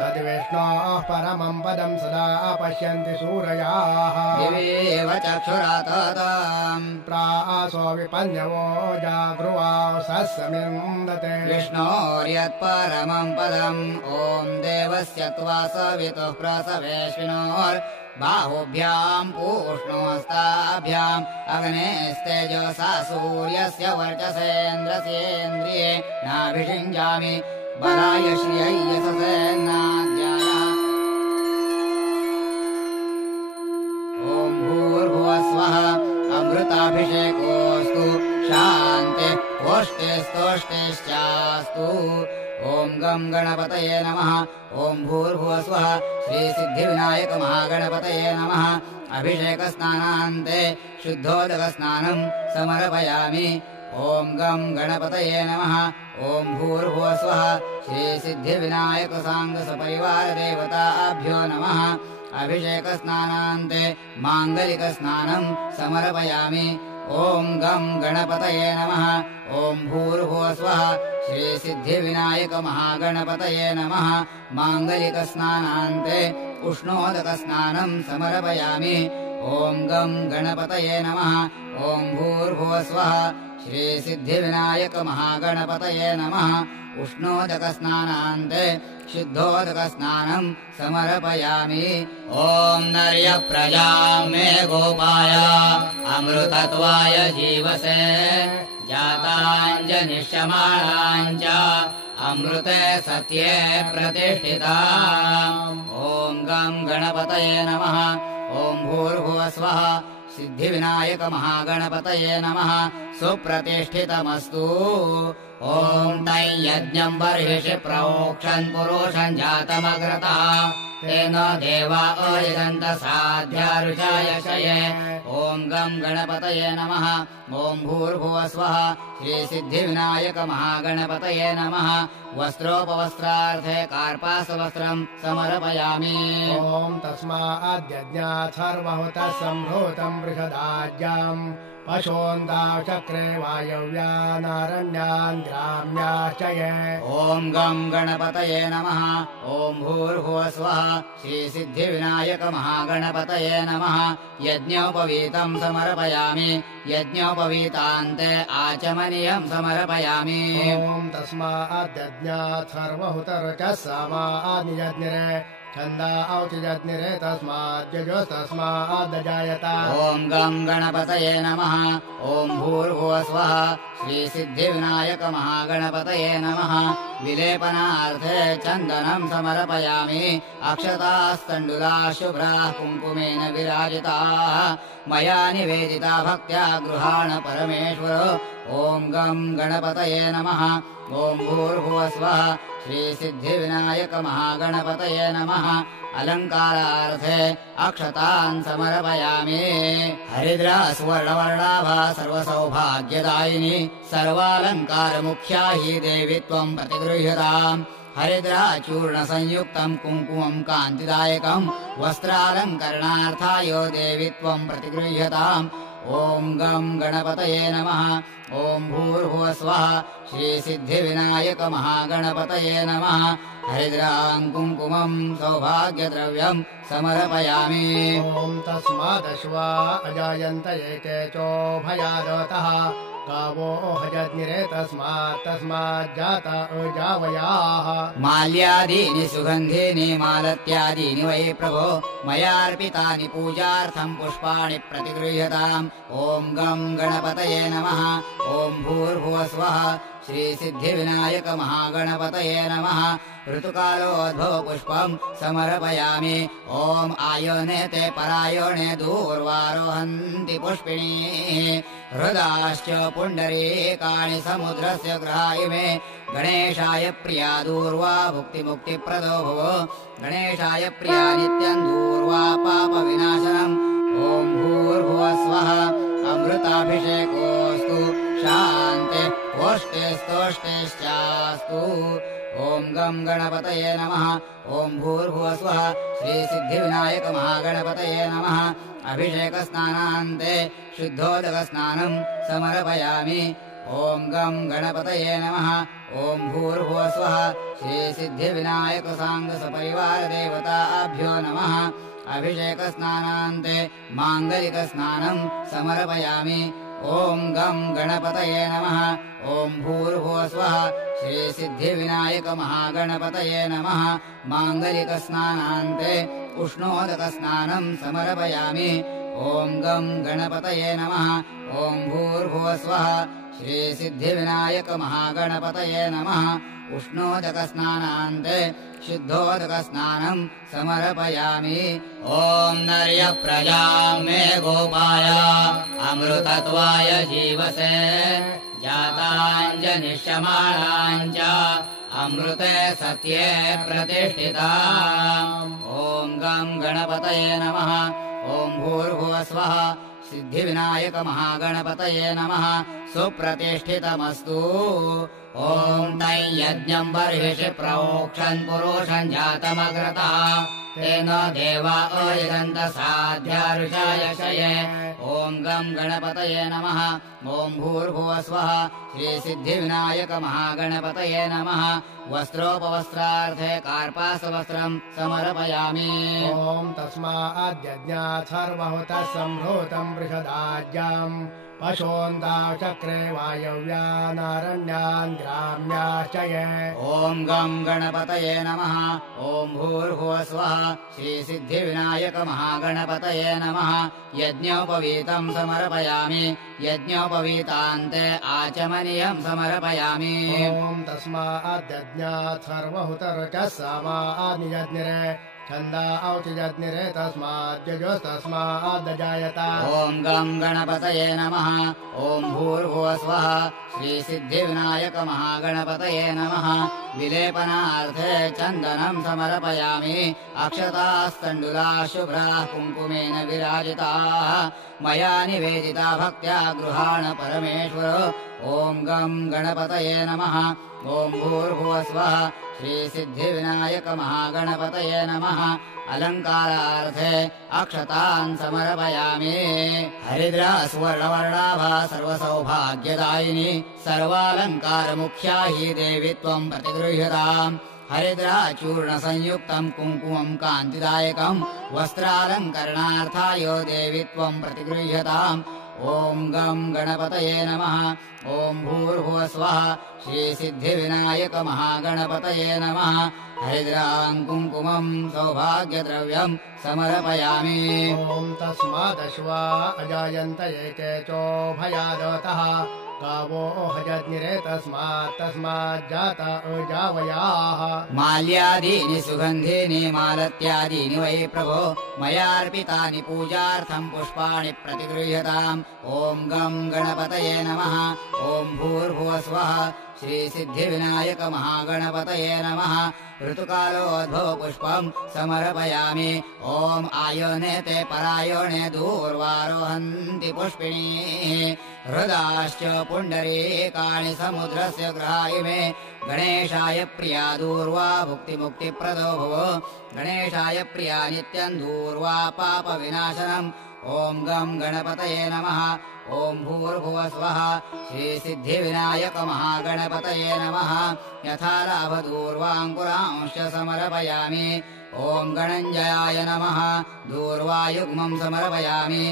तद्विष्णोः परमम् पदम् सदा पश्यन्ति सूरयाः दिवेव चक्षुरातताम् प्रासो विपन्यवो जागृवा सस्यमिन्दते विष्णोर्यत्परमम् पदम् ॐ देवस्य त्वा सवितुः प्रसवेश्विनोर्बाहुभ्याम् पूष्णोस्ताभ्याम् अग्नेस्तेजसा सूर्यस्य वर्चसेन्द्रस्येन्द्रिये नाभिषिञ्जामि बलाय श्रियै यशसेनाद्याय ॐ भूर्भुवस्वः अमृताभिषेकोऽस्तु शान्तिः पुष्टिस्तुष्टिश्चास्तु ॐ गं गणपतये नमः ॐ भूर्भुवस्वः श्रीसिद्धिविनायकमहागणपतये नमः अभिषेकस्नानान्ते शुद्धोदकस्नानं समर्पयामि ॐ गं गणपतये नमः ॐ भूर्भुवस्वः श्रीसिद्धिविनायकसाङ्गसपरिवारदेवताभ्यो नमः अभिषेकस्नानान्ते माङ्गलिकस्नानं समर्पयामि ॐ गं गणपतये नमः ॐ भूर्भुवस्वः श्रीसिद्धिविनायकमहागणपतये नमः माङ्गलिकस्नानान्ते उष्णोदकस्नानं समर्पयामि ॐ गं गणपतये नमः ॐ भूर्भुवस्वः श्रीसिद्धिविनायकमहागणपतये नमः उष्णोदकस्नानान्ते शुद्धोदकस्नानं समर्पयामि ॐ नर्यप्रजां मे गोपाय अमृतत्वाय जीवसे जाताञ्जनिष्यमाणाञ्च अमृते सत्ये प्रतिष्ठिताम् ॐ गं गणपतये नमः ॐ भूर्भुवस्वः सिद्धिविनायकमहागणपतये नमः सुप्रतिष्ठितमस्तु ॐ तै यज्ञं बर्हिषि प्रोक्षन् पुरुषं जातमग्रतः तेन देवा अयजन्त साध्यारुषायशये ॐ गं गणपतये नमः ॐ भूर्भुवस्वः श्रीसिद्धिविनायकमहागणपतये नमः वस्त्रोपवस्त्रार्थे कार्पासवस्त्रं समर्पयामि ॐ तस्माद्यज्ञात् सर्वहुतः सम्भूतं बृहदाज्ञाम् पशोन्दाचक्रे वायव्यानारण्यान् ग्राम्याश्चये ॐ गं गणपतये नमः ॐ भूर्भुवस्वः श्रीसिद्धिविनायकमहागणपतये नमः यज्ञोपवीतं समर्पयामि यज्ञोपवीतान्ते आचमनीयं समर्पयामि ॐ तस्माद्यज्ञात् सर्वहुतरुचः समानियज्ञरे छन्दा औचिजज्ञरे तस्माद्यजोस्तस्मादजायत ॐ गं गणपतये नमः ॐ भूर्भुवस्वः श्रीसिद्धिविनायकमहागणपतये नमः विलेपनार्थे चन्दनं समर्पयामि अक्षतास्तण्डुलाः शुभ्राः कुङ्कुमेन विराजिताः मया निवेदिता भक्त्या गृहाण परमेश्वर ॐ गं गणपतये नमः ॐ भूर्भुवस्वः श्रीसिद्धिविनायकमहागणपतये नमः अलङ्कारार्थे अक्षतान् समर्पयामि हरिद्रा सुवर्णवर्णाभा सर्वसौभाग्यदायिनी सर्वालङ्कारमुख्या हि देवी त्वं प्रतिगृह्यताम् हरिद्रा चूर्णसंयुक्तं कुङ्कुमं कान्तिदायकं वस्त्रालङ्करणार्थाय देवी त्वं प्रतिगृह्यताम् ॐ गं गणपतये नमः ॐ भूर्भुवस्वः श्रीसिद्धिविनायकमहागणपतये नमः हरिद्रां कुङ्कुमं सौभाग्यद्रव्यं समर्पयामि ॐ तस्मादश्वा अजायन्त एके चोभयादतः गावो हजज्ञिरे तस्माज्जात अजावयाः माल्यादीनि सुगन्धीनि मालत्यादीनि वै प्रभो मयार्पितानि पूजार्थं पुष्पाणि प्रतिगृह्यताम् ॐ गं गणपतये नमः ॐ भूर्भुवस्वः श्रीसिद्धिविनायकमहागणपतये नमः ऋतुकालोद्भव पुष्पं समर्पयामि ॐ आयोने ते परायोणे दूर्वारोहन्ति पुष्पिणी हृदाश्च पुण्डरीकाणि समुद्रस्य ग्रहाय मे गणेशाय प्रिया दूर्वा भुक्तिमुक्तिप्रदो भव गणेशाय प्रिया नित्यं दूर्वा पापविनाशनम् ॐ भूर्भुवस्वः अमृताभिषेकोऽस्तु शान्ते ओष्टेस्तोष्टेश्चास्तु ॐ गं गणपतये नमः ॐ भूर्भुवस्वः श्रीसिद्धिविनायकमहागणपतये नमः अभिषेकस्नानान्ते शुद्धोदकस्नानं समर्पयामि ॐ गं गणपतये नमः ॐ भूर्भुवस्वः श्रीसिद्धिविनायकसाङ्गसपरिवारदेवताभ्यो नमः अभिषेकस्नानान्ते माङ्गलिकस्नानं समर्पयामि ॐ गं गणपतये नमः ॐ भूर्भुवस्वः श्रीसिद्धिविनायकमहागणपतये नमः माङ्गलिकस्नानान्ते उष्णोदकस्नानं समर्पयामि ॐ गं गणपतये नमः ॐ भूर्भुवस्वः श्रीसिद्धिविनायकमहागणपतये नमः उष्णोदकस्नानान्ते शुद्धोदकस्नानं समर्पयामि ॐ नर्यप्रजां मे गोपाय अमृतत्वाय जीवसे जाताञ्जनिष्यमाणाञ्च अमृते सत्ये प्रतिष्ठिता ॐ गं गणपतये नमः ॐ भूर्भुवस्वः सिद्धिविनायक महागणपतये नमः सुप्रतिष्ठितमस्तु ॐ तै यज्ञम् बर्हिषि प्रोक्षन् पुरुषम् जातमग्रतः तेन देवा अयजन्त साध्या ऋषायशये ॐ गं गणपतये नमः ॐ भूर्भुवस्वः श्रीसिद्धिविनायक महागणपतये नमः वस्त्रोपवस्त्रार्थे कार्पासवस्त्रम् समर्पयामि ॐ तस्माद्यज्ञात् सर्वहुतः सम्भूतम् बृहदाज्ञाम् पशोऽन्ताचक्रे वायव्यानारण्यान् ग्राम्याश्चये ॐ गं गणपतये नमः ॐ भूर्भुवस्वः श्रीसिद्धिविनायक महागणपतये नमः यज्ञोपवीतम् समर्पयामि यज्ञोपवीतान्ते आचमनीयम् समर्पयामि ॐ तस्माद्यज्ञात् सर्वहुतरुचः समानियज्ञिरे छन्दा औचिजज्ञिरे तस्माद्यजोस्तस्माद्जायत ॐ गं गणपतये नमः ॐ भूर्भुवस्वः श्रीसिद्धिविनायक महागणपतये नमः विलेपनार्थे चन्दनम् समर्पयामि अक्षतास्तण्डुला शुभ्राः कुङ्कुमेन विराजिताः मया निवेदिता भक्त्या गृहाण परमेश्वर ॐ गं गणपतये नमः ॐ भूर्भुवस्वः श्रीसिद्धिविनायक महागणपतये नमः अलङ्कारार्थे अक्षतान् समर्पयामि हरिद्रा सुवर्णवर्णाभा सर्वसौभाग्यदायिनी सर्वालङ्कारमुख्या हि देवी त्वम् प्रतिगृह्यताम् हरिद्रा चूर्णसंयुक्तम् कुङ्कुमम् कान्तिदायकम् वस्त्रालङ्करणार्थाय देवी त्वम् प्रतिगृह्यताम् ॐ गं गणपतये नमः ॐ भूर्भुवस्वः श्रीसिद्धिविनायक महागणपतये नमः हरिद्राम् कुङ्कुमम् सौभाग्यद्रव्यम् समर्पयामि ॐ तस्मादश्वा अजायन्त एके चोभयादवतः गावो हजज्ञिरे तस्माज्जात अजावयाः माल्यादीनि सुगन्धीनि मालत्यादीनि वै प्रभो मयार्पितानि पूजार्थम् पुष्पाणि प्रतिगृह्यताम् ॐ गं गणपतये नमः ॐ भूर्भुवस्वः श्रीसिद्धिविनायक महागणपतये नमः ऋतुकालोद्भव पुष्पम् समर्पयामि ॐ आयोनेते परायोणे दूर्वारोहन्ति पुष्पिणी हृदाश्च पुण्डरीकाणि समुद्रस्य ग्राहिमे गणेशाय प्रिया दूर्वा भुक्तिमुक्तिप्रदो भव गणेशाय प्रिया नित्यम् दूर्वा पापविनाशनम् ॐ गं गणपतये नमः ॐ भूर्भुवस्वः श्रीसिद्धिविनायक महागणपतये नमः यथा लाभदूर्वाङ्कुरांश्च समर्पयामि ॐ गणञ्जयाय नमः दूर्वायुग्मम् समर्पयामि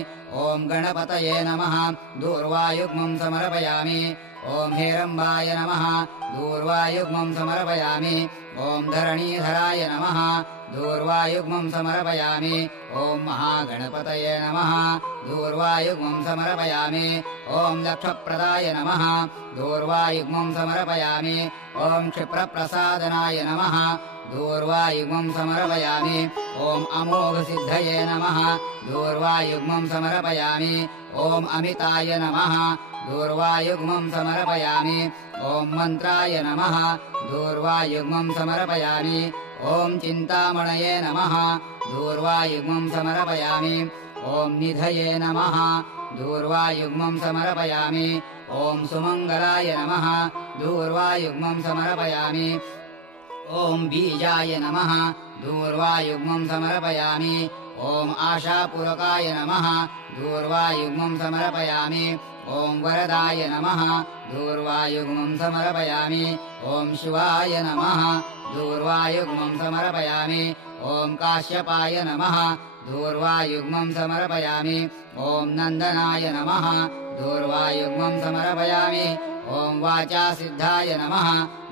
ॐ गणपतये नमः दूर्वायुग्मम् समर्पयामि ॐ हेरम्बाय नमः दूर्वायुग्मम् समर्पयामि ॐ धरणीधराय नमः दूर्वायुग्मम् समर्पयामि ॐ महागणपतये नमः दूर्वायुग्मम् समर्पयामि ॐ लक्षप्रदाय नमः दूर्वायुग्मम् समर्पयामि ॐ क्षिप्रप्रसादनाय नमः दूर्वायुग्मम् समर्पयामि ॐ अमोघसिद्धये नमः दूर्वायुग्मम् समर्पयामि ॐ अमिताय नमः दूर्वायुग्मम् समर्पयामि ॐ मन्त्राय नमः दूर्वायुग्मम् समर्पयामि ॐ चिन्तामणये नमः दूर्वायुग्मम् समर्पयामि ॐ निधये नमः दूर्वायुग्मम् समर्पयामि ॐ सुमङ्गलाय नमः दूर्वायुग्मम् समर्पयामि ॐ बीजाय नमः दूर्वायुग्मम् समर्पयामि ॐ आशापूरकाय नमः दूर्वायुग्मम् समर्पयामि ॐ वरदाय नमः दूर्वायुग्मम् समर्पयामि ॐ शिवाय नमः दूर्वायुग्मम् समर्पयामि ॐ काश्यपाय नमः दूर्वायुग्मम् समर्पयामि ॐ नन्दनाय नमः दूर्वायुग्मम् समर्पयामि ॐ वाचासिद्धाय नमः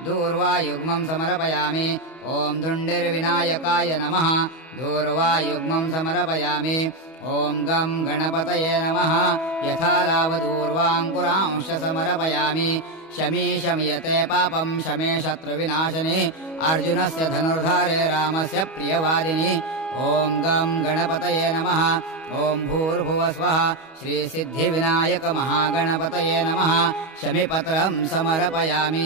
दूर्वायुग्मम् समर्पयामि ॐ धुण्डिर्विनायकाय नमः दूर्वायुग्मम् समर्पयामि ॐ गं गणपतये नमः यथा लावदूर्वाङ्कुरांश्च समर्पयामि शमी शमयते पापम् शमे शत्रुविनाशने अर्जुनस्य धनुर्धारे रामस्य प्रियवादिनि ॐ गं गणपतये नमः ॐ भूर्भुवः स्वः श्रीसिद्धिविनायक महागणपतये नमः शमिपत्रम् समर्पयामि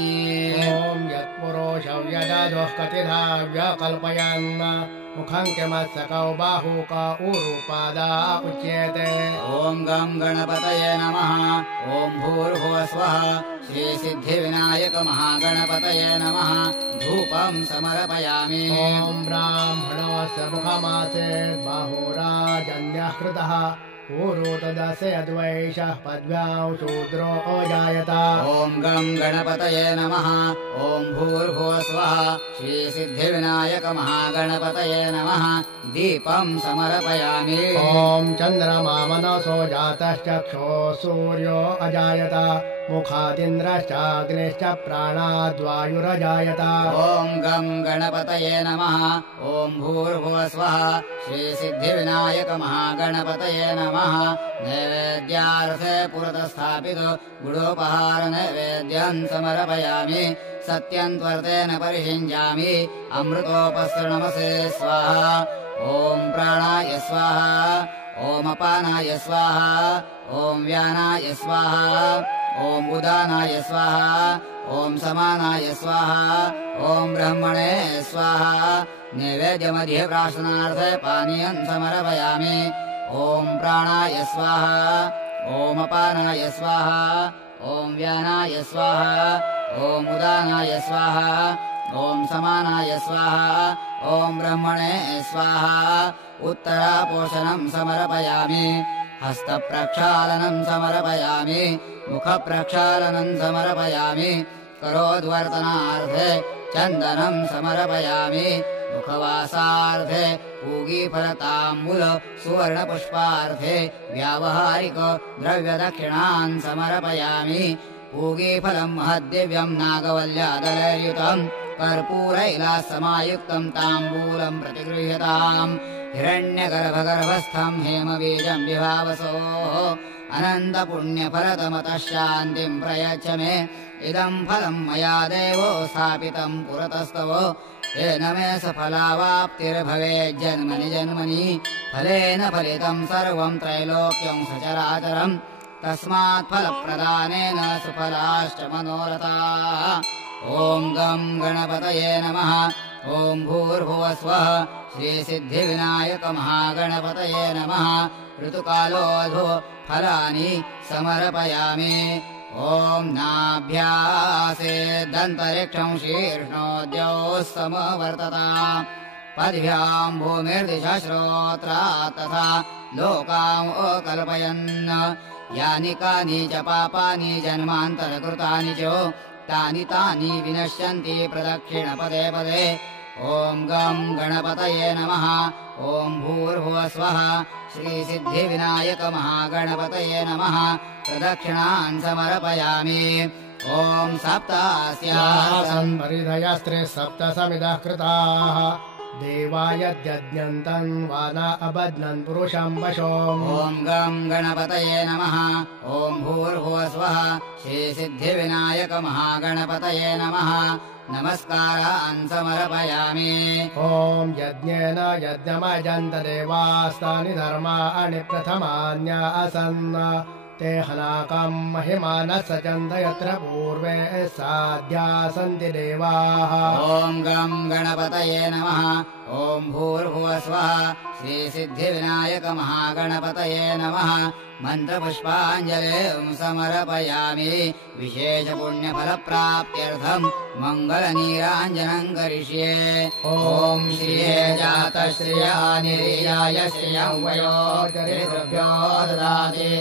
ॐ यत्पुरोषौ यजाजोः कतिधा व्यकल्पयन् मुखं किमत्सकौ बाहुक ऊरुपादा उच्यते ॐ गं गणपतये नमः ॐ भूर्भुवः स्वः श्रीसिद्धिविनायक महागणपतये नमः धूपं समर्पयामि ॐ ब्राह्मणस्य मुखमासेत् बाहुराजन्यः कृतः ऊरु तदस्य यद्वैषः पद्भ्यां शूद्रो अजायत ॐ गं गणपतये नमः ॐ भूर्भुवः स्वः श्रीसिद्धिविनायक महागणपतये नमः दीपं समर्पयामि ॐ चन्द्रमा मनसो जातश्चक्षुः सूर्यो अजायत मुखादिन्द्रश्चाग्निश्च प्राणाद्वायुरजायत ॐ गं गणपतये नमः ॐ भूर्भुवः स्वः श्रीसिद्धिविनायक महागणपतये नमः नैवेद्यार्थे पुरतः स्थापितो गुडोपहार नैवेद्यं समर्पयामि सत्यं त्वर्तेन परिषिञ्जामि अमृतोपसृणमसे स्वाहा ॐ प्राणाय स्वाहा ॐ अपानाय स्वाहा ॐ व्यानाय स्वाहा ॐ उदानाय स्वाहा ॐ समानाय स्वाहा ॐ ब्रह्मणे स्वाहा नैवेद्यमध्ये प्राशनार्थे पानीयं समर्पयामि ॐ प्राणाय स्वाहा ॐ अपानाय स्वाहा ॐ व्यानाय स्वाहा ॐ उदानाय स्वाहा ॐ समानाय स्वाहा ॐ ब्रह्मणे स्वाहा उत्तरापोषणं समर्पयामि हस्तप्रक्षालनं समर्पयामि मुखप्रक्षालनं समर्पयामि करोद्वर्तनार्थे चन्दनं समर्पयामि मुखवासार्थे पूगीफलताम्बूल सुवर्णपुष्पार्थे व्यावहारिक द्रव्यदक्षिणान् समर्पयामि पूगीफलं महद्दिव्यं नागवल्यादलयुतं कर्पूरैलासमायुक्तं ताम्बूलं प्रतिगृह्यताम् हिरण्यगर्भगर्भस्थं हेमबीजं विभावसोः अनन्तपुण्यफलतमतः शान्तिं प्रयच्छ मे इदं फलं मया देवो स्थापितं पुरतस्तव तेन मे सफलावाप्तिर्भवेज्जन्मनि जन्मनि फलेन फलितं सर्वं त्रैलोक्यं सचराचरम् तस्मात् फलप्रदानेन सुफलाश्च मनोरथाः ॐ गं गणपतये नमः ॐ भूर्भुवः स्वः श्रीसिद्धिविनायक महागणपतये नमः ऋतुकालोऽधो फलानि समर्पयामि ॐ नाभ्यासेदन्तरिक्षं शीर्ष्णोद्यौः समवर्तता पद्भ्यां भूमिर्दिशश्रोत्रा तथा लोकाम् अकल्पयन् यानि कानि च पापानि जन्मान्तरकृतानि च तानि तानि विनश्यन्ति प्रदक्षिण पदे पदे ॐ गं गणपतये नमः ॐ भूर्भुवः स्वः श्रीसिद्धिविनायक महागणपतये नमः प्रदक्षिणान् समर्पयामि ॐ सप्तास्यासन् परिधयस्त्रे सप्त समिदः कृताः देवायद्यज्ञन्तन् वाना अबध्नन् पुरुषं वशोम् ॐ गं गणपतये नमः ॐ भूर्भुवः स्वः श्रीसिद्धिविनायक महागणपतये नमः नमस्कारान् समर्पयामि ॐ यज्ञेन यज्ञमयजन्त देवास्तानि धर्माणि प्रथमान्यासन् ते हनाकं महिमानः सचन्त यत्र पूर्वे साध्या सन्ति देवाः ॐ गं गणपतये नमः ॐ भूर्भुवः स्वः श्रीसिद्धिविनायक महागणपतये नमः मन्त्रपुष्पाञ्जलिं समर्पयामि विशेषपुण्यफलप्राप्त्यर्थं मङ्गलनीराञ्जनं करिष्ये ॐ श्रिये जातः श्रिया निरीयाय श्रियं वयोर्गरिभ्यो ददाति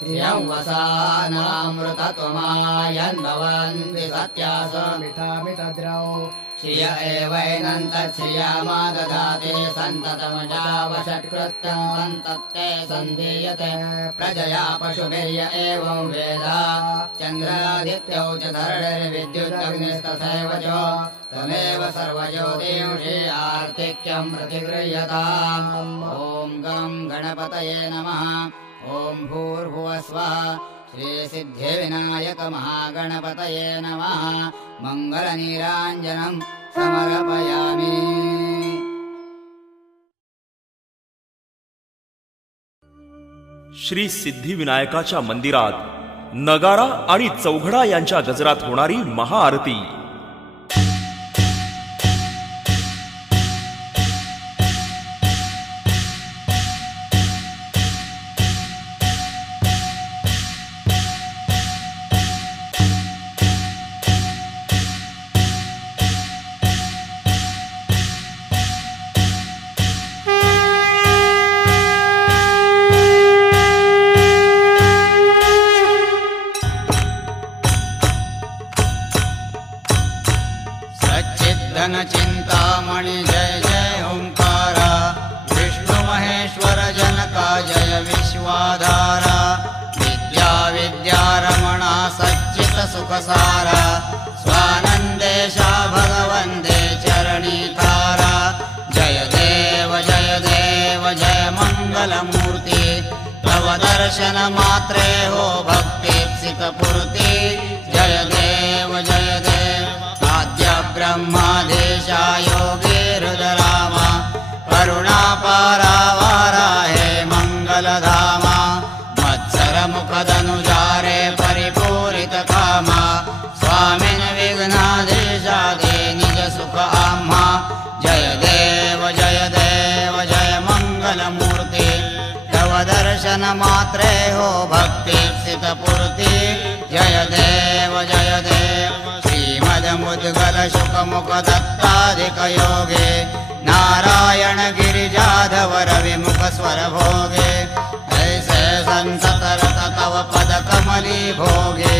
श्रियं वसानामृतत्वमायन् भवन्ति सत्यासमितामितद्रौ श्रिय एवैनन्तश्रियामा ददाति सन्ततमजावषट्कृत्यं सन्तत्ते सन्धीयते प्रजया पशुभिर्य एवं वेद चन्द्रादित्यौ च धरणिर्विद्युदग्निस्तथैव च तमेव सर्वज्योतिंषि आर्तिक्यं प्रतिगृह्यताम् ॐ गं गणपतये नमः ॐ भूर्भुवः स्वः श्रीसिद्धिविनायक महागणपतये नमः मङ्गलनीराञ्जनं समर्पयामि श्री सिद्धिविनायकाच्या मंदिरात नगारा आणि चौघडा यांच्या गजरात होणारी महाआरती। चिंतामणि जय जय ओंकार, विष्णु महेश्वर जनका जय विश्वाधारा, विद्या विद्यारमणा सच्चित सुखसारा, स्वानंदेशा भगवंदे चरणीतारा, जय देव जय मंगलमूर्ति, तव दर्शन मात्रे हो भक्तिप्सित पूर्ति, जय देव आद्य ब्रह्मादेशा योगी रुद्रामा, करुणा पारावारा हे मंगलधामा, मत्सर मुखदनुजारे परिपूरित कामा, स्वामिन विघ्नादेशा दे निज सुख आम्हा, जय देव जय मंगलमूर्ति, तव दर्शन मात्रे हो भक्तिप्सित पूर्ति, जय देव श्रीमद्मुद्गल शुकमुख दत्ताधिक योगे, नारायण गिरिजाधव रविमुख स्वर भोगे, ऐसे संसतरत तव पद कमली भोगे,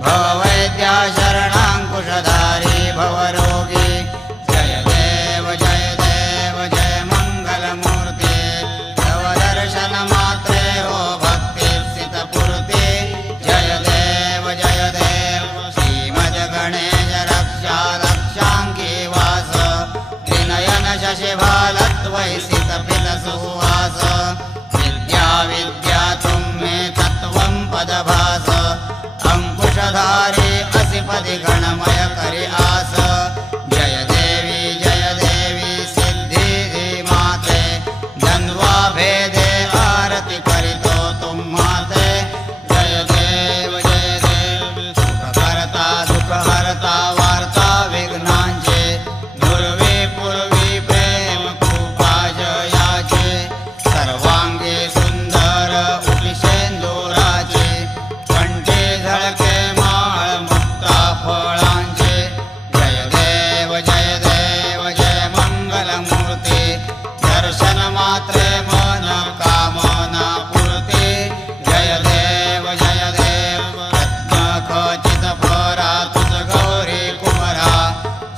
भववैद्या शरणांकुशधारी भवरोगी, जय देव जय मंगलमूर्ति, तव दर्शन मात्रे हो भक्तिप्सित पूर्ति, जय देव श्रीमद्गणेश रक्षा रक्षांकी वास, विनयन शशिभालत्वैसित पित सुवास, विद्या विद्या तुम्मे तत्वं पदभास, अंकुशधारी असि गणमय करि आस, जय देवी सिद्धि माते, द्वंद्वा भेदे आरती करितो तुम माते, जय देव सुखकर्ता दुःखहर्ता वार्ता विघ्नांचे, पूर्वी प्रेम कृपा जयाचे, सर्वांगी सुंदर उपिशेंदुराचे, कंठे झळके माळ मुक्ता फळांचे, जय देव जय मंगलमूर्ति, दर्शन मात्रे मन कामना पूर्ति, जय देव रत्नखचित फरा तुझ गौरी कुमरा,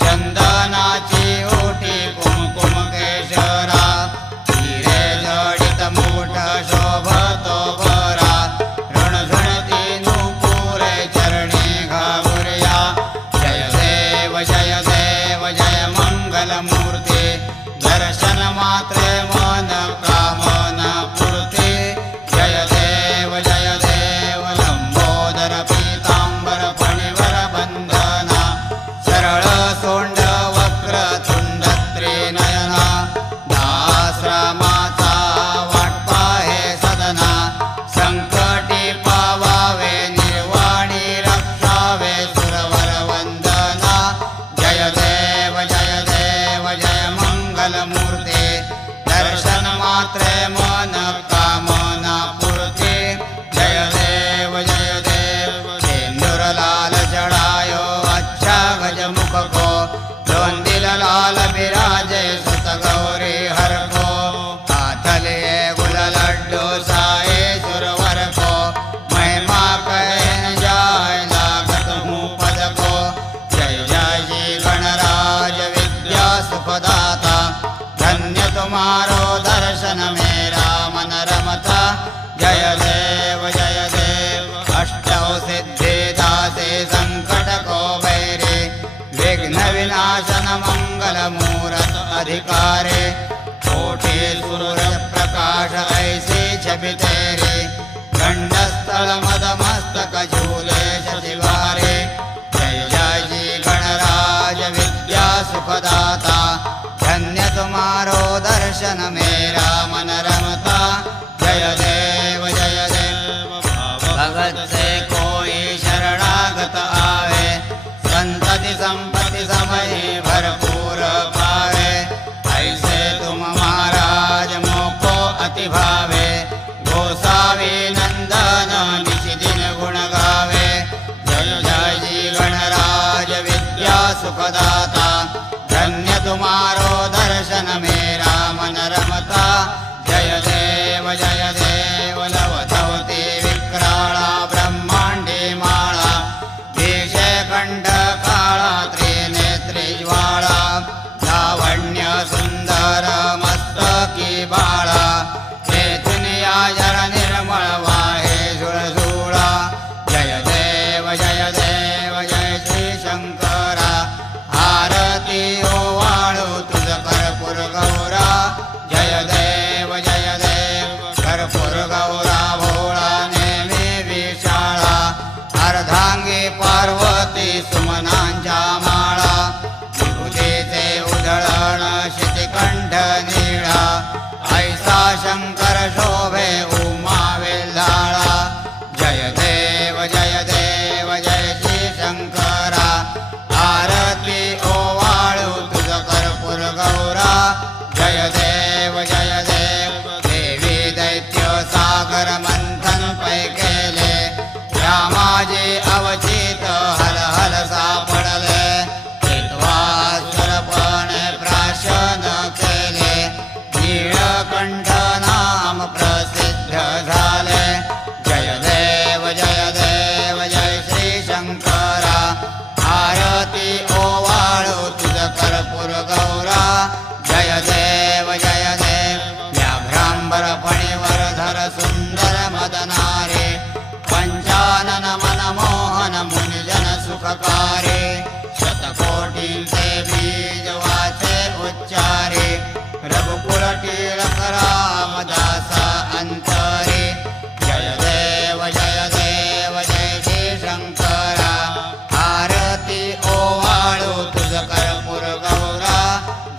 चंदनाची ओटी कुमकुम केशरा, हिरे जडित मूठ शोभतो भरा, रणझुणती नूपुरे चरणी घागुर्या, जय देव जय मंगलमूर्ति, दर्शन मात्रे मन कामना पूर्ति, जय देव लंबोदर पीतांबर फणिवर बंधना, सरळ सोंड वक्र तुंड त्रिनयना, दाश्रमाचा वाटपा हे सदना, संकटी पावावे निर्वाणी रक्षावे सुरवर वंदना, जय देव जय मंगलमूर्ति, दर्शन मात्रे मन कामना पूर्ति, जय देव सिंदूर लाल चढ़ायो अच्छा गजमुख को, दोंदिल लाल विराजे सुत गौरी हर को, काथले गुल लड्डू साए सुरवर को, महिमा कहन जाय लागत हूँ पद को, जय श्री गणराज विद्या सुखदाता, धन्य तुम्हारो दर्शन मेरा मन रमता, जय देव अष्टौ सिद्धि दासे संकट को बैरे, विघ्न विनाशन मंगल मूरत अधिकारे, कोटि सूर्य प्रकाश ऐसे छवि तेरे, गंडस्थल मद मस्तक झूले शशिवारे, जय श्री गणराज विद्या सुखदाता, धन्य तुम्हारो दर्शन मेरा मन रमता, जय देव प्रकारे शतकोटींचे बीज वाचे उच्चारे रघुकुल टिळक रामदासा अंतरे जय देव जय श्री शंकरा आरती ओवाळू तुझ कर्पूर गौरा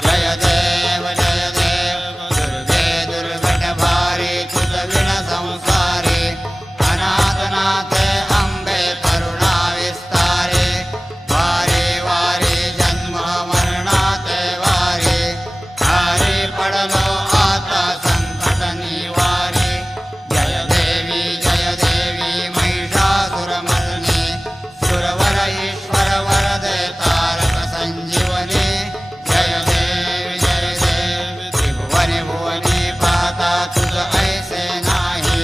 जय देव दुर्गे दुर्घट भारी तुझ विण संसारे अनाथनाथे अंबे करुणा विस्तारे वारे वारे जन्म मरणाते वारे हारी पडलो आता संकट निवारे जय देवी महिषासुरमर्दिनी सुरवर ईश्वर वरदे तारक संजीवनी जय देव त्रिभुवने भुवने पाहता तुझ ऐसे नाही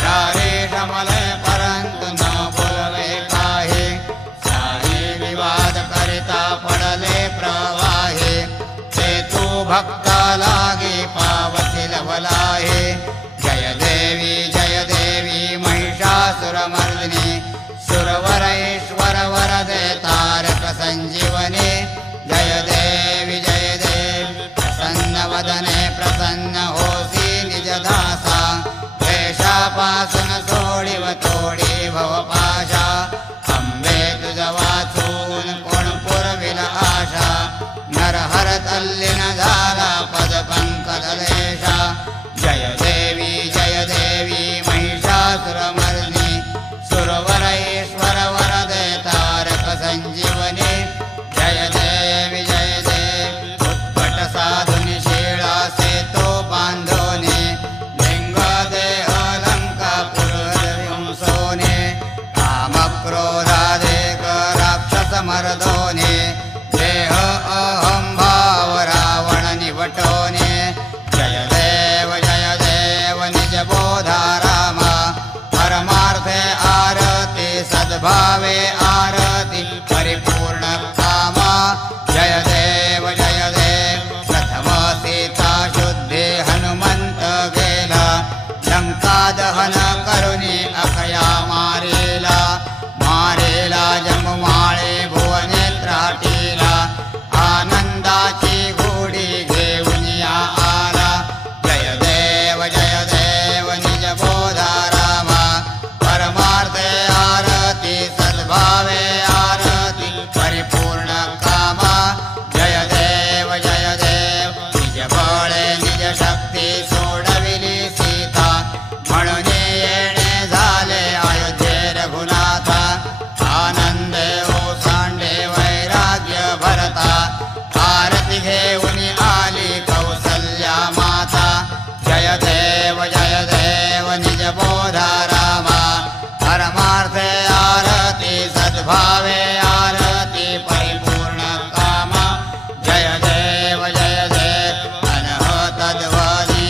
सारे रमले परंतु न बोलले काहे सारे विवाद करिता पडले प्रवाहे ते तू भक्ता लागे पावसी लवलाहे जय देवी महिषासुरमर्दिनी सुरवर ईश्वर वरदे तारक संजीवनी जय देवी प्रसन्न वदने प्रसन्न होसी निज दासा क्लेशापासून सोडिव तोडी भवपाशा अंबे तुझ वाचून कोण पुरविल आशा नरहर तल्लीन झाला पद पंकजलेशा जय देवी महिषासुरमर्दिनी सुरवर ईश्वर वरदे तारक संजीवनी जय देवी उत्कट साधुनी शीळा सेतो बांधोने लिंग देह लंका पुरविंसोने काम क्रोधादेक राक्षस मर्दोने देह अहं भाव रावण निवटोने जय देव निज बोधा रामा परमार्थे आरती सद्भावे आरती परिपूर्ण कामा जय देव प्रथम सीता शुद्धि हनुमंत गेला लंका दहन करुणी अकया मारेला जमवाळे भुवने त्राटीला आनंदाची घोडी घेऊन या आला जय देव निज बोधा रामा परमार्थे आरती सद्भावे आरती परिपूर्ण कामा जय देव निज बळे निज शक्ती सोडविली सीता म्हणून येणे झाले अयोध्ये रघुनाथा आनंदे ओसांडे वैराग्य भरता आरती घेऊन आली कौसल्या माता जय देव निज बोधा रामा परमार्थे आरती सद्भावे आरती परिपूर्ण कामा जय देव अनहतध्वनी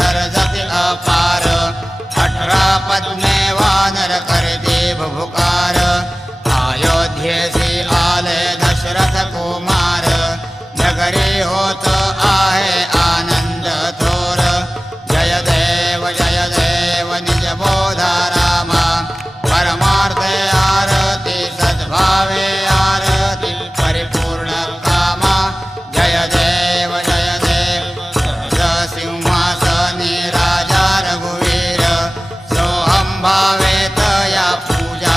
गरजति अपार 18 पद्मे वानर करते भुकार अयोध्येसी आले दशरथ कुमार नगरी होत आहे आनंद थोर जय देव निज बोधा रामा परमार्थे आरती सद्भावे आरती परिपूर्ण कामा जय देव सिंहासनी राजा रघुवीर सोहम भावे तया पूजा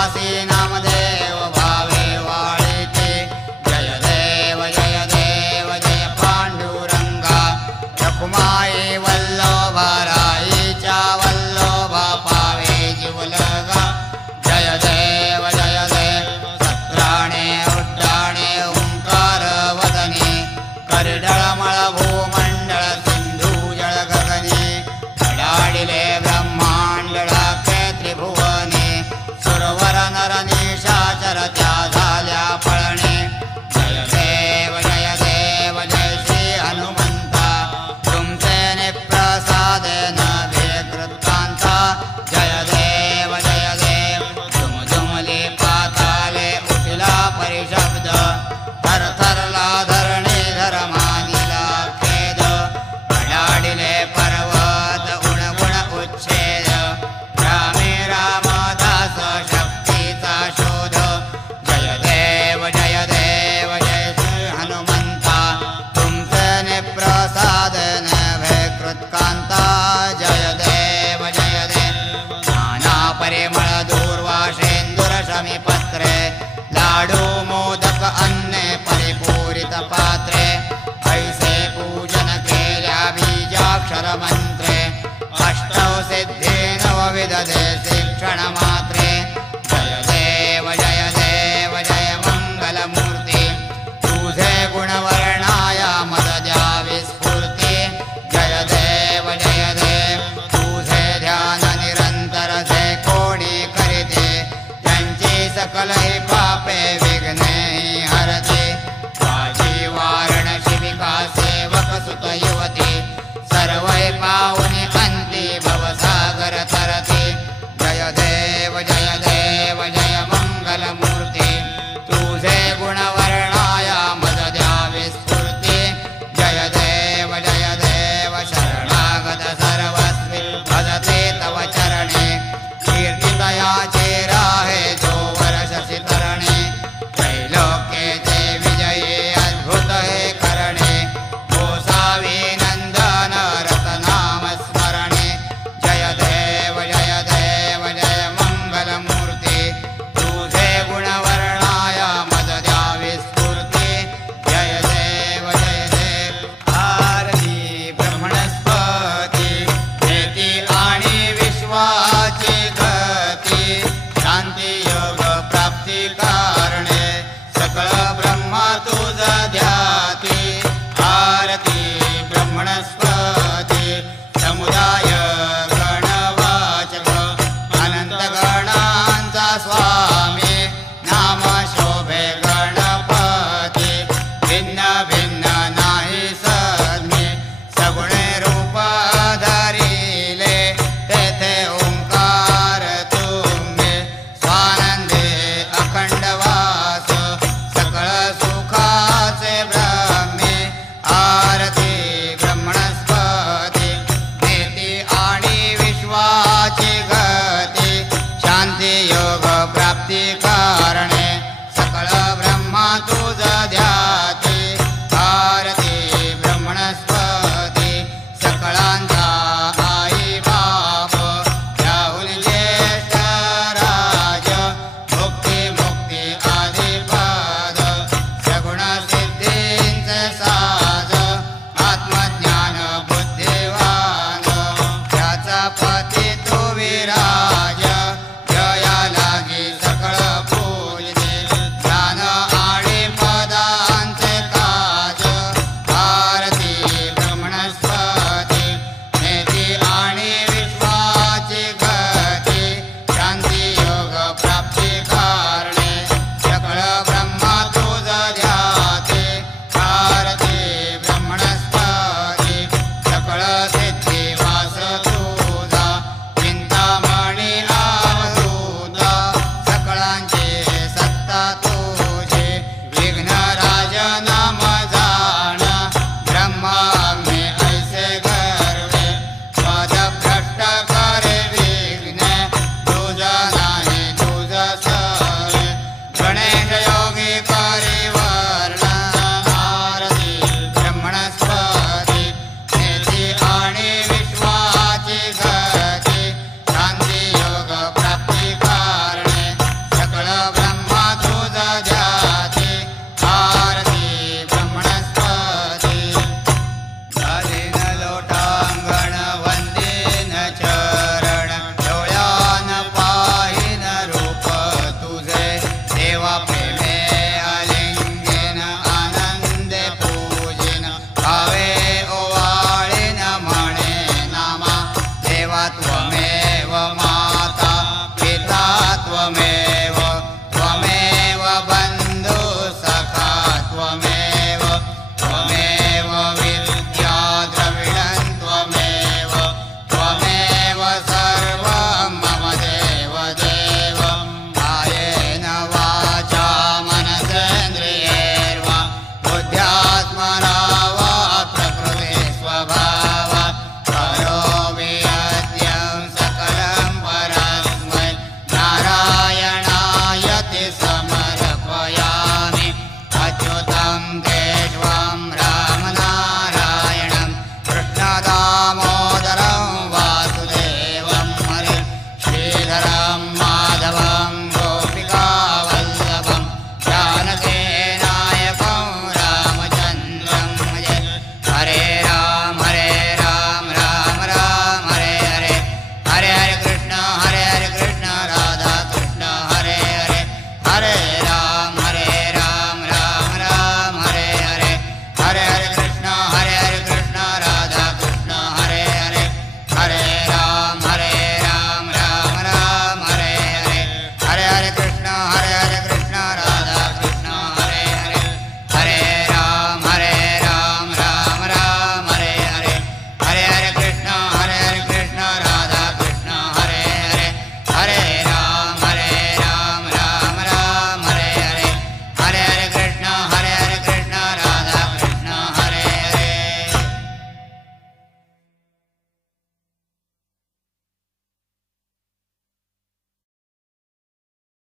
दासी नामदेव भावे वाळीते जय देव जय पांडुरंगा रखुमाई वल्लभा राईच्या वल्लभा पावे जीवलगा जय देव सत्राणे उड्डाणे ओंकार वदने करडळमळ भूमंडळ सिंधू जळ गगने कडाडिले ब्रह्मांड डाके त्रिभुवने सुरवर नर निशाचर त्या झाल्या पळणे जय देव जय श्री हनुमंता तुमचे निप्रसाद नभे कृतांता जय देव झुमझुमले पाताले उठला परिशब्द थरथरला धरणी धर्मानिला खेद कडाडिले पर्वत गुण उच्छेद रामे रामदास शक्तीचा शोध जय देव जय श्री हनुमंता तुमचे निप्रसाद नभे कृतकांता जय देव नाना परिमळ दूर्वाशेंदुर शमीपत्रे लाडू मोदक अन्ने परिपूरित पात्रे ऐसे पूजन केल्या बीजाक्षर मंत्रे अष्टौ सिद्धे नवविध दे शिक्षण मात्रे जय देव जय मंगलमूर्ती तुझे गुणवर्णाया मद द्यावी स्फूर्ती जय देव तुझे ध्यान निरंतर जे कोणी करीते त्यांची सकल